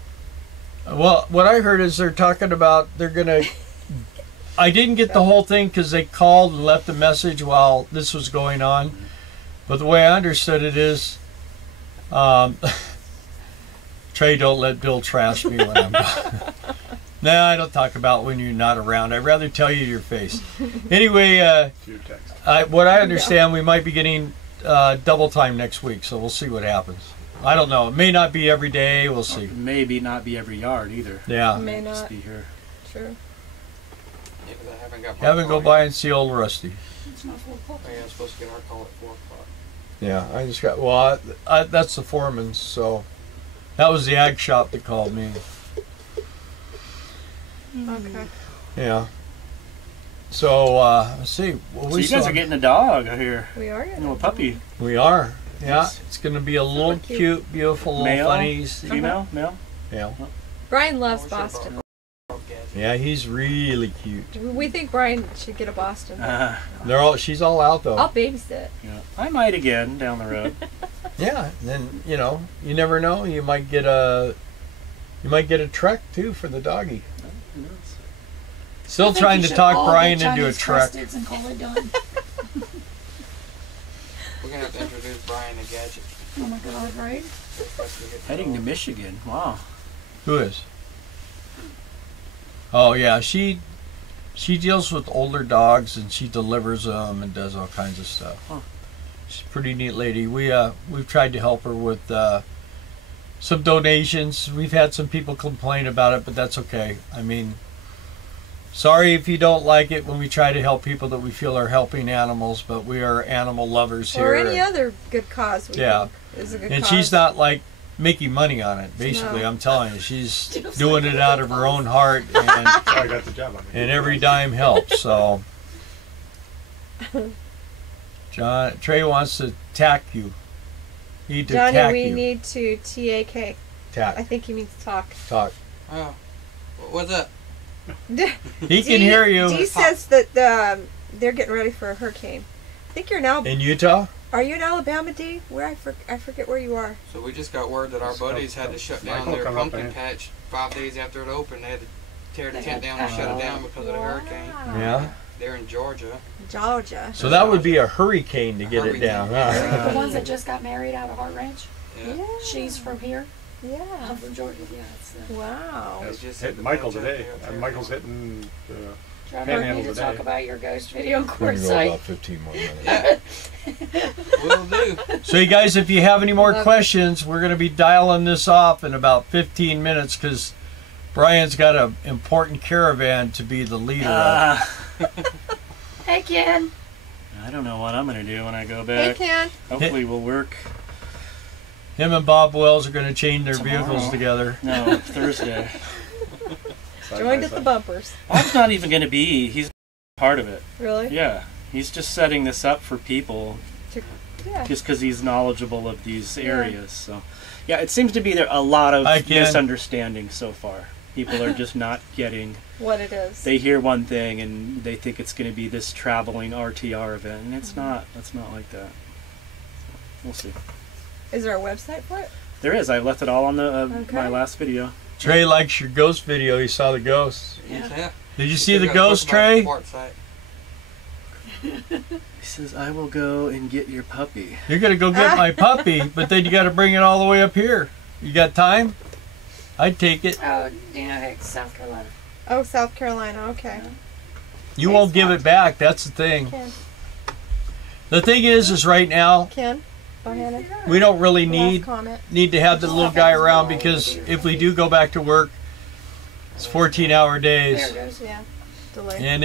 Well, what I heard is they're talking about they're going to... I didn't get the whole thing because they called and left a message while this was going on. But the way I understood it is, Trey, don't let Bill trash me when I'm gone. No, I don't talk about when you're not around. I'd rather tell you to your face. Anyway, what I understand, we might be getting double time next week, so we'll see what happens. I don't know. It may not be every day. We'll see. Maybe not be every yard either. Yeah. It may not. Just be here. Sure. Yeah, 'cause I haven't got my Haven't call go by yet. and see old Rusty. It's not 4 o'clock. Oh, yeah, I'm supposed to get our call at 4 o'clock. Yeah, I just got, well, that's the foreman's, so that was the ag shop that called me. Okay. Yeah. So, let's see. Well, So you guys are getting a dog here. We are. A little puppy. We are. Yeah. Yes. It's going to be a little Super cute. cute, beautiful, little Male? funny. Female? Male? Yeah. Brian loves Oh, we should've Boston. brought Gadget. Yeah, he's really cute. We think Brian should get a Boston. She's all out though. I'll babysit. Yeah. I might again down the road. Yeah. Then, you never know. You might get a Trek too for the doggy. Who knows? Still I think trying you to should talk all Brian get into a Chinese Trek. crustads and call it done. We're going to have to introduce Brian to Gadget. Oh my God, right? Heading to Michigan. Wow. Who is? Oh yeah, she deals with older dogs and she delivers them and does all kinds of stuff. Huh. She's a pretty neat lady. We've tried to help her with some donations. We've had some people complain about it, but that's okay. I mean, sorry if you don't like it when we try to help people that we feel are helping animals, but we are animal lovers here. Or any other good cause we Yeah. think is a good And cause. she's not like making money on it, basically. No. I'm telling you, she's doing it out of her own heart, and I got the job on it. and every dime helps. So, Trey wants to tack you. Need to Johnny, tack we you. need to TAK. I Tack. think he means talk. Talk. Oh, what's up? He can hear you. Dee says that they're getting ready for a hurricane. I think you're now. In Utah? Are you in Alabama, Dee? Where I forget where you are. So we just got word that our buddies had to shut down Michael their come up pumpkin there. patch 5 days after it opened. They had to tear the They tent had down and shut power. it down because of the hurricane. Yeah. They're in Georgia. Georgia. So that would be a hurricane to get it down, huh? The ones that just got married out of Heart Ranch. Yeah. She's from here. Yeah. I'm from Georgia. Yeah, it's Wow. They just It's said hitting the Michael patch today. out there. And Michael's hitting Trevor, we Panhandle need to today. talk about your ghost video on We can go Quartzsite. about 15 more minutes. Will do. So you guys, if you have any more Love it. questions, we're going to be dialing this off in about 15 minutes because Brian's got an important caravan to be the leader of. Hey, Ken. I don't know what I'm gonna do when I go Hey, back. Ken. Hopefully, we'll work. Him and Bob Wells are going to chain their Tomorrow. vehicles together. No, Thursday. Joined at the bumpers. Bob's not even gonna be. He's part of it. Really? Yeah, he's just setting this up for people, Yeah. just because he's knowledgeable of these areas. So, yeah, it seems to be there a lot of Hi, Ken. misunderstanding so far. People are just not getting. What it is. They hear one thing and they think it's going to be this traveling RTR event, and it's not. It's not like that. We'll see. Is there a website for it? There is. I left it all on the Okay. my last video. Trey likes your ghost video. He saw the ghost. Yeah. Did you see the ghost, Trey? He says, "I will go and get your puppy." You're going to go get my puppy, but then you got to bring it all the way up here. You got time? I'd take it. Oh, Hicks, South Carolina. Oh, South Carolina. Okay. You won't give it back. That's the thing. Ken. The thing is right now, Ken. Bohannon. we don't really Last comment. need to have the little guy around because if we do go back to work, it's 14-hour There days. it goes. Yeah. Delay. And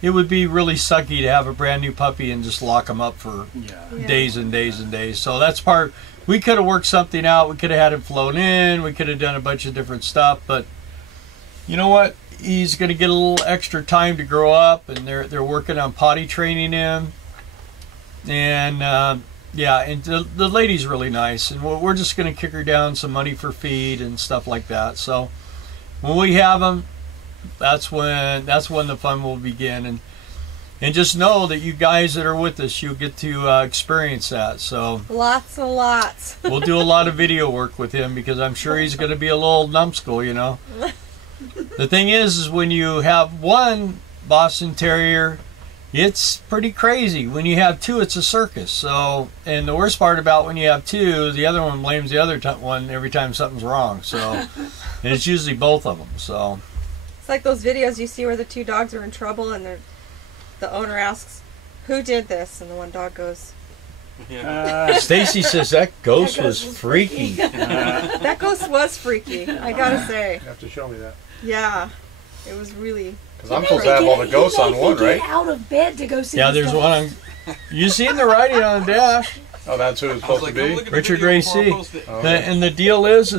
it would be really sucky to have a brand new puppy and just lock him up for Yeah. Yeah. days and days and days. So that's part. We could have worked something out. We could have had him flown in. We could have done a bunch of different stuff. But you know what? He's going to get a little extra time to grow up, and they're working on potty training him. And yeah, and the lady's really nice, and we're just going to kick her down some money for feed and stuff like that. So when we have him, that's when the fun will begin. And just know that you guys that are with us, you'll get to experience that. So Lots and lots. we'll do a lot of video work with him because I'm sure he's going to be a little numbskull, you know. The thing is when you have one Boston Terrier, it's pretty crazy. When you have two, it's a circus. So, and the worst part about when you have two, the other one blames the other one every time something's wrong. So, and it's usually both of them. So, It's like those videos you see where the two dogs are in trouble and the owner asks, "Who did this?" And the one dog goes, Stacy says that ghost was freaky. "That ghost was freaky." I gotta say, You have to show me that. yeah, it was really. Because I'm supposed to have all the ghosts on one, right? Get out of bed to go see. Yeah, this there's ghost. one on. You seen the writing on the dash? Oh, that's who it's supposed to be? Richard Ray C. Oh. And the deal is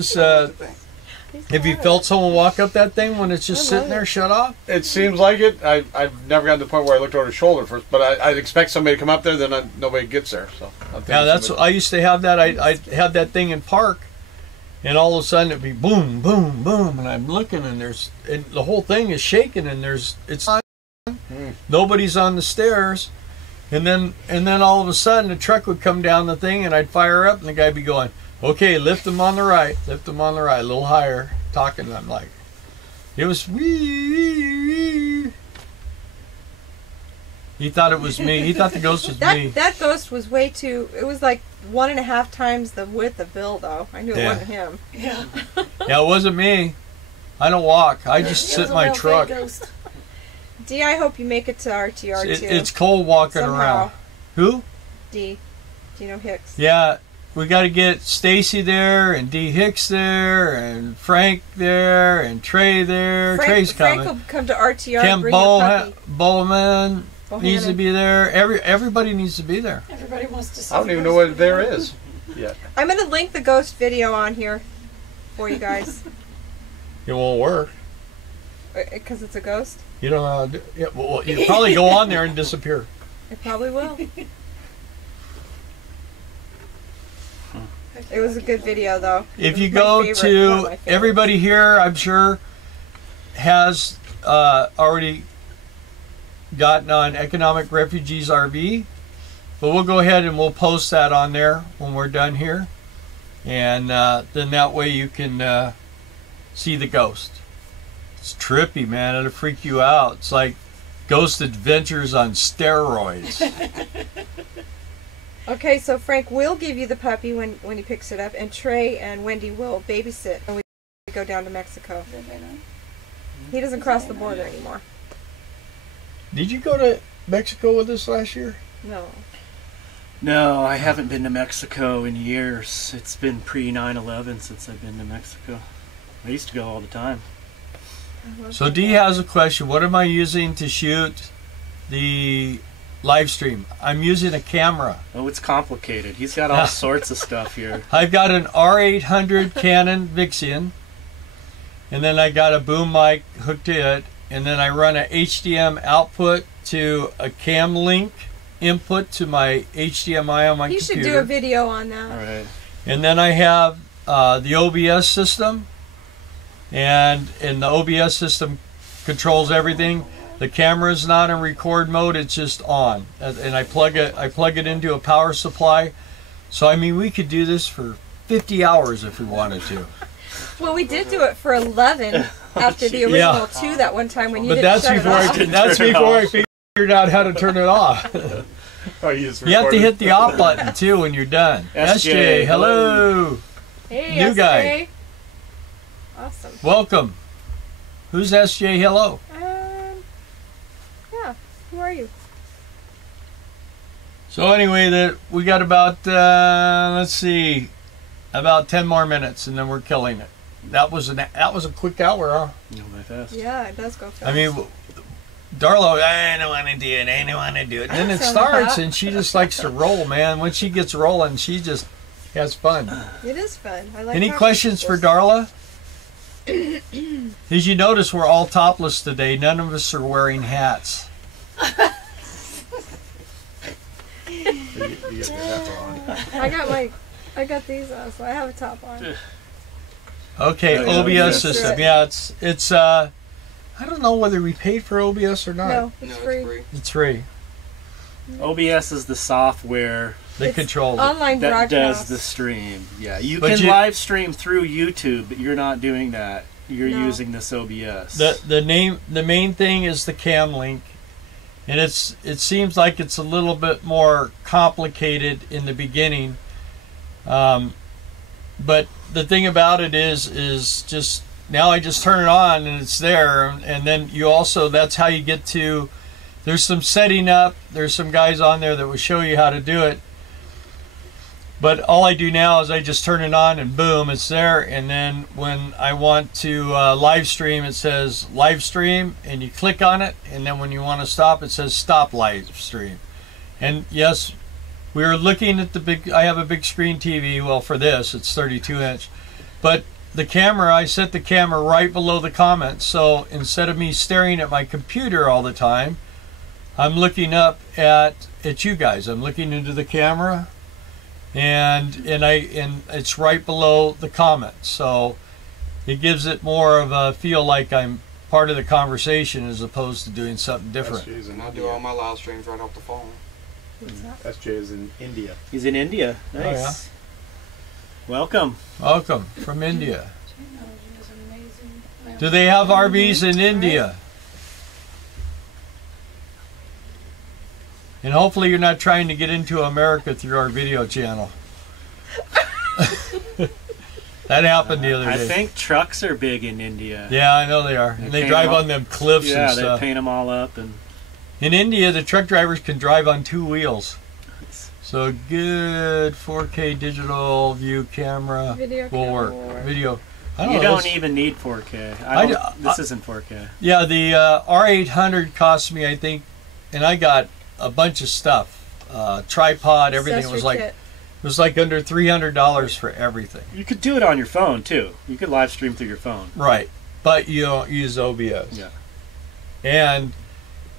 have you felt someone walk up that thing when it's just sitting there shut off? It seems like it. I've never gotten to the point where I looked over his shoulder first, but I'd expect somebody to come up there, then nobody gets there. So I'm thinking Yeah, that's. somebody- I used to have that. I had that thing in park, and all of a sudden it'd be boom, boom, boom, and I'm looking, and the whole thing is shaking, and it's not. Nobody's on the stairs, and then all of a sudden the truck would come down the thing, and I'd fire up, and the guy'd be going, "Okay, lift them on the right, a little higher," talking. And I'm like, it was wee. He thought it was me. He thought the ghost was me. That ghost was way too. It was like 1.5 times the width of Bill, though. I knew it Yeah. wasn't him. Yeah. Yeah, it wasn't me. I don't walk. I just It sit was in a my real fake truck. ghost. D, I hope you make it to RTR too. It's cold walking Somehow. around. Who? D. Do you know Hicks? Yeah, we got to get Stacy there, and D. Hicks there, and Frank there, and Trey there. Trey's Frank coming. will come to RTR Kim and bring the puppy. Bowman needs to Bohannon. be there. Everybody needs to be there. Everybody wants to see. I don't the even know ghost what there video. is yet. I'm going to link the ghost video on here for you guys. It won't work. Because it's a ghost? You don't know how to do it. Well, you probably go on there and disappear. It probably will. It was a good video, though. If It you was my go favorite, one of to my favorites. everybody here, I'm sure has already gotten on Economic Refugees RV, but we'll go ahead and we'll post that on there when we're done here, and then that way you can see the ghost. It's trippy, man. It'll freak you out. It's like Ghost Adventures on steroids. Okay, so Frank will give you the puppy when he picks it up, and Trey and Wendy will babysit when we go down to Mexico. He doesn't cross the border anymore. Did you go to Mexico with us last year? No. No, I haven't been to Mexico in years. It's been pre 9/11 since I've been to Mexico. I used to go all the time. So Dee has a question. What am I using to shoot the live stream? I'm using a camera. Oh, it's complicated. He's got all sorts of stuff here. I've got an R800 Canon Vixian, and then I got a boom mic hooked to it, and then I run a HDM output to a cam link input to my HDMI on my You computer. should do a video on that. All right. And then I have the OBS system, and the OBS system controls everything. The camera's not in record mode; it's just on, and I plug it into a power supply. So I mean, we could do this for 50 hours if we wanted to. Well, we did do it for 11 after the original 2 that one time when you But didn't that's shut before it off. that's before I figured out how to turn it off. Oh, you just You have to recorded. hit the off button too when you're done. SJ, hello. Hey, New SJ. guy. Awesome. Welcome. Who's SJ? Hello. Yeah. Who are you? So anyway, we got about let's see, about 10 more minutes, and then we're killing it. That was a quick hour, huh? No, my fast. Yeah, it does go fast. I mean, Darla, I don't want to do it. I don't want to do it. And then it Sound like starts, that. and she just likes to roll, man. When she gets rolling, she just has fun. It is fun. I like Any talking questions for about Darla? As you notice, we're all topless today. None of us are wearing hats. You get your hat on. this. I got these on, so I have a top on. Okay, Oh, yeah, OBS OBS. system. Yeah, it's I don't know whether we paid for OBS or not. No, No, it's it's free. free. It's free. OBS is the software They It's control it. Online that broadcast. does the stream. Yeah, you But can you- live stream through YouTube, but you're not doing that. You're No. using this OBS. The main thing is the cam link, and it seems like it's a little bit more complicated in the beginning. But the thing about it is just now I just turn it on and it's there, and then you also, that's how you get to, there's some setting up, there's some guys on there that will show you how to do it. But all I do now is I just turn it on and boom, it's there. And then when I want to live stream, it says live stream, and you click on it. And then when you want to stop, it says stop live stream. And yes, we were looking at the big, I have a big screen TV. Well, for this, it's 32 inch. But the camera, I set the camera right below the comments. So instead of me staring at my computer all the time, I'm looking up at you guys. I'm looking into the camera. And it's right below the comments, so it gives it more of a feel like I'm part of the conversation as opposed to doing something different. SJ is in And I do all my live streams right off the phone. SJ is in India. He's in India. Nice. Oh, yeah. Welcome. Welcome from India. Technology is amazing. Well, Do they have RVs in India? And hopefully you're not trying to get into America through our video channel. That happened the other I day. think trucks are big in India. Yeah, I know they are. And they paint drive them up. on them cliffs Yeah, and they stuff. paint them all up and In India, the truck drivers can drive on 2 wheels. So good 4K digital view camera Video will work. camera. Video. I you know, don't this- even need 4K. This isn't 4K. Yeah, the R800 cost me, I think, and I got a bunch of stuff, tripod, everything. It was Accessory like kit. under $300 for everything. You could do it on your phone too. You could live stream through your phone. Right, but you don't use OBS. Yeah. And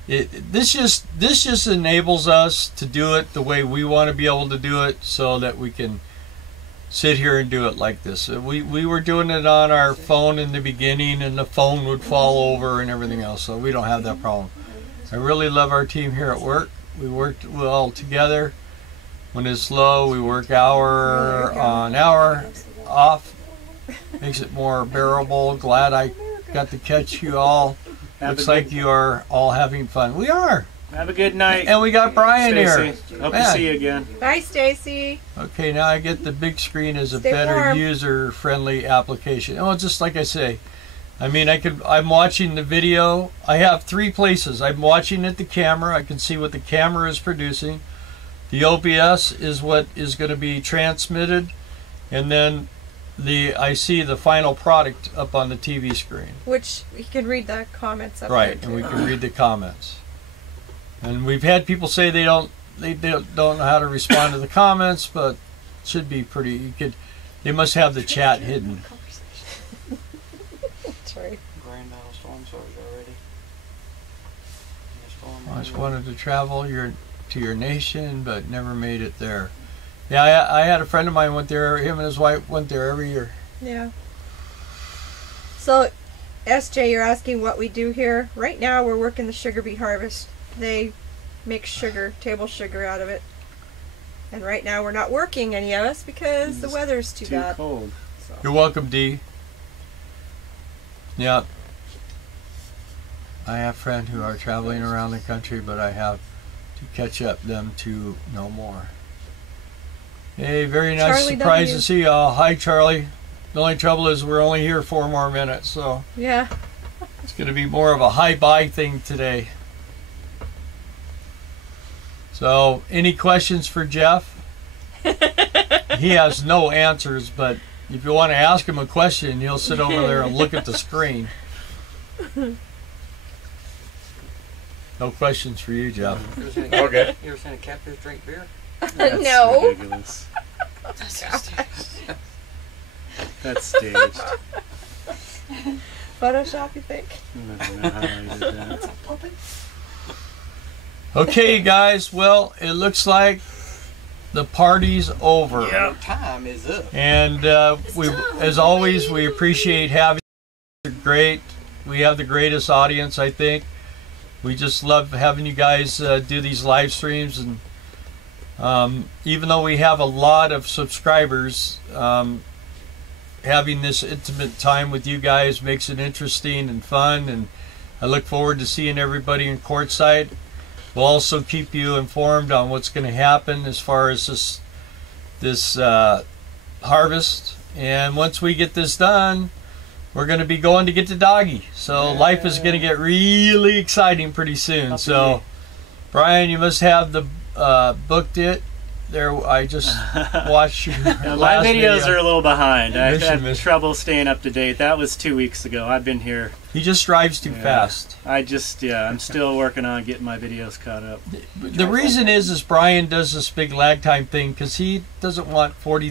this just enables us to do it the way we want to be able to do it, so that we can sit here and do it like this. We were doing it on our phone in the beginning, and the phone would fall over and everything else, so we don't have that problem. I really love our team here at work. We worked well together. When it's low, we work hour on hour off. Makes it more bearable. Glad I got to catch you all. Looks like you are all having fun. We are. Have a good night. And we got Brian here. Stacy. Hope Man. to see you again. Bye, Stacy. Okay, now I get the big screen as a Stay better warm. user-friendly application. Oh, just like I say, I mean, I'm watching the video. I have 3 places. I'm watching at the camera. I can see what the camera is producing. The OBS is what is going to be transmitted, and then I see the final product up on the TV screen. Which you can read the comments up Right, there and too. we can read the comments. And we've had people say they don't know how to respond to the comments, but it should be pretty. They must have the chat hidden. That's right. Grand Isle storm surge already. I just wanted to travel to your nation, but never made it there. Yeah, I had a friend of mine went there. Him and his wife went there every year. Yeah. So, SJ, you're asking what we do here. Right now, we're working the sugar beet harvest. They make sugar, table sugar out of it. And right now, we're not working, any of us, because the weather's too bad. Cold. So. You're welcome, Dee. Yeah. I have friends who are traveling around the country, but I have to catch up them to know more. Hey, very nice Charlie surprise W. to see y'all. Hi, Charlie. The only trouble is we're only here 4 more minutes, so Yeah. it's going to be more of a hi-bye thing today. So, any questions for Jeff? He has no answers, but if you want to ask him a question, he'll sit over there and look at the screen. No questions for you, Jeff. Okay. You ever seen a catfish drink beer? That's No. ridiculous. That's staged. Photoshop, you think? I don't know how I did that. Okay, guys. Well, it looks like the party's over. Your time is up. And as always, we appreciate having you. Great. We have the greatest audience, I think. We just love having you guys do these live streams, and even though we have a lot of subscribers, having this intimate time with you guys makes it interesting and fun, and I look forward to seeing everybody in Quartzsite. We'll also keep you informed on what's going to happen as far as this harvest, and once we get this done, we're going to be going to get the doggy. So life is going to get really exciting pretty soon. So, Brian, you must have booked it. There, I just watched your My last videos video. are a little behind. I've had Mission. trouble staying up to date. That was 2 weeks ago. I've been here. He just drives too fast. I'm still working on getting my videos caught up. The reason is Brian does this big lag time thing because he doesn't want 40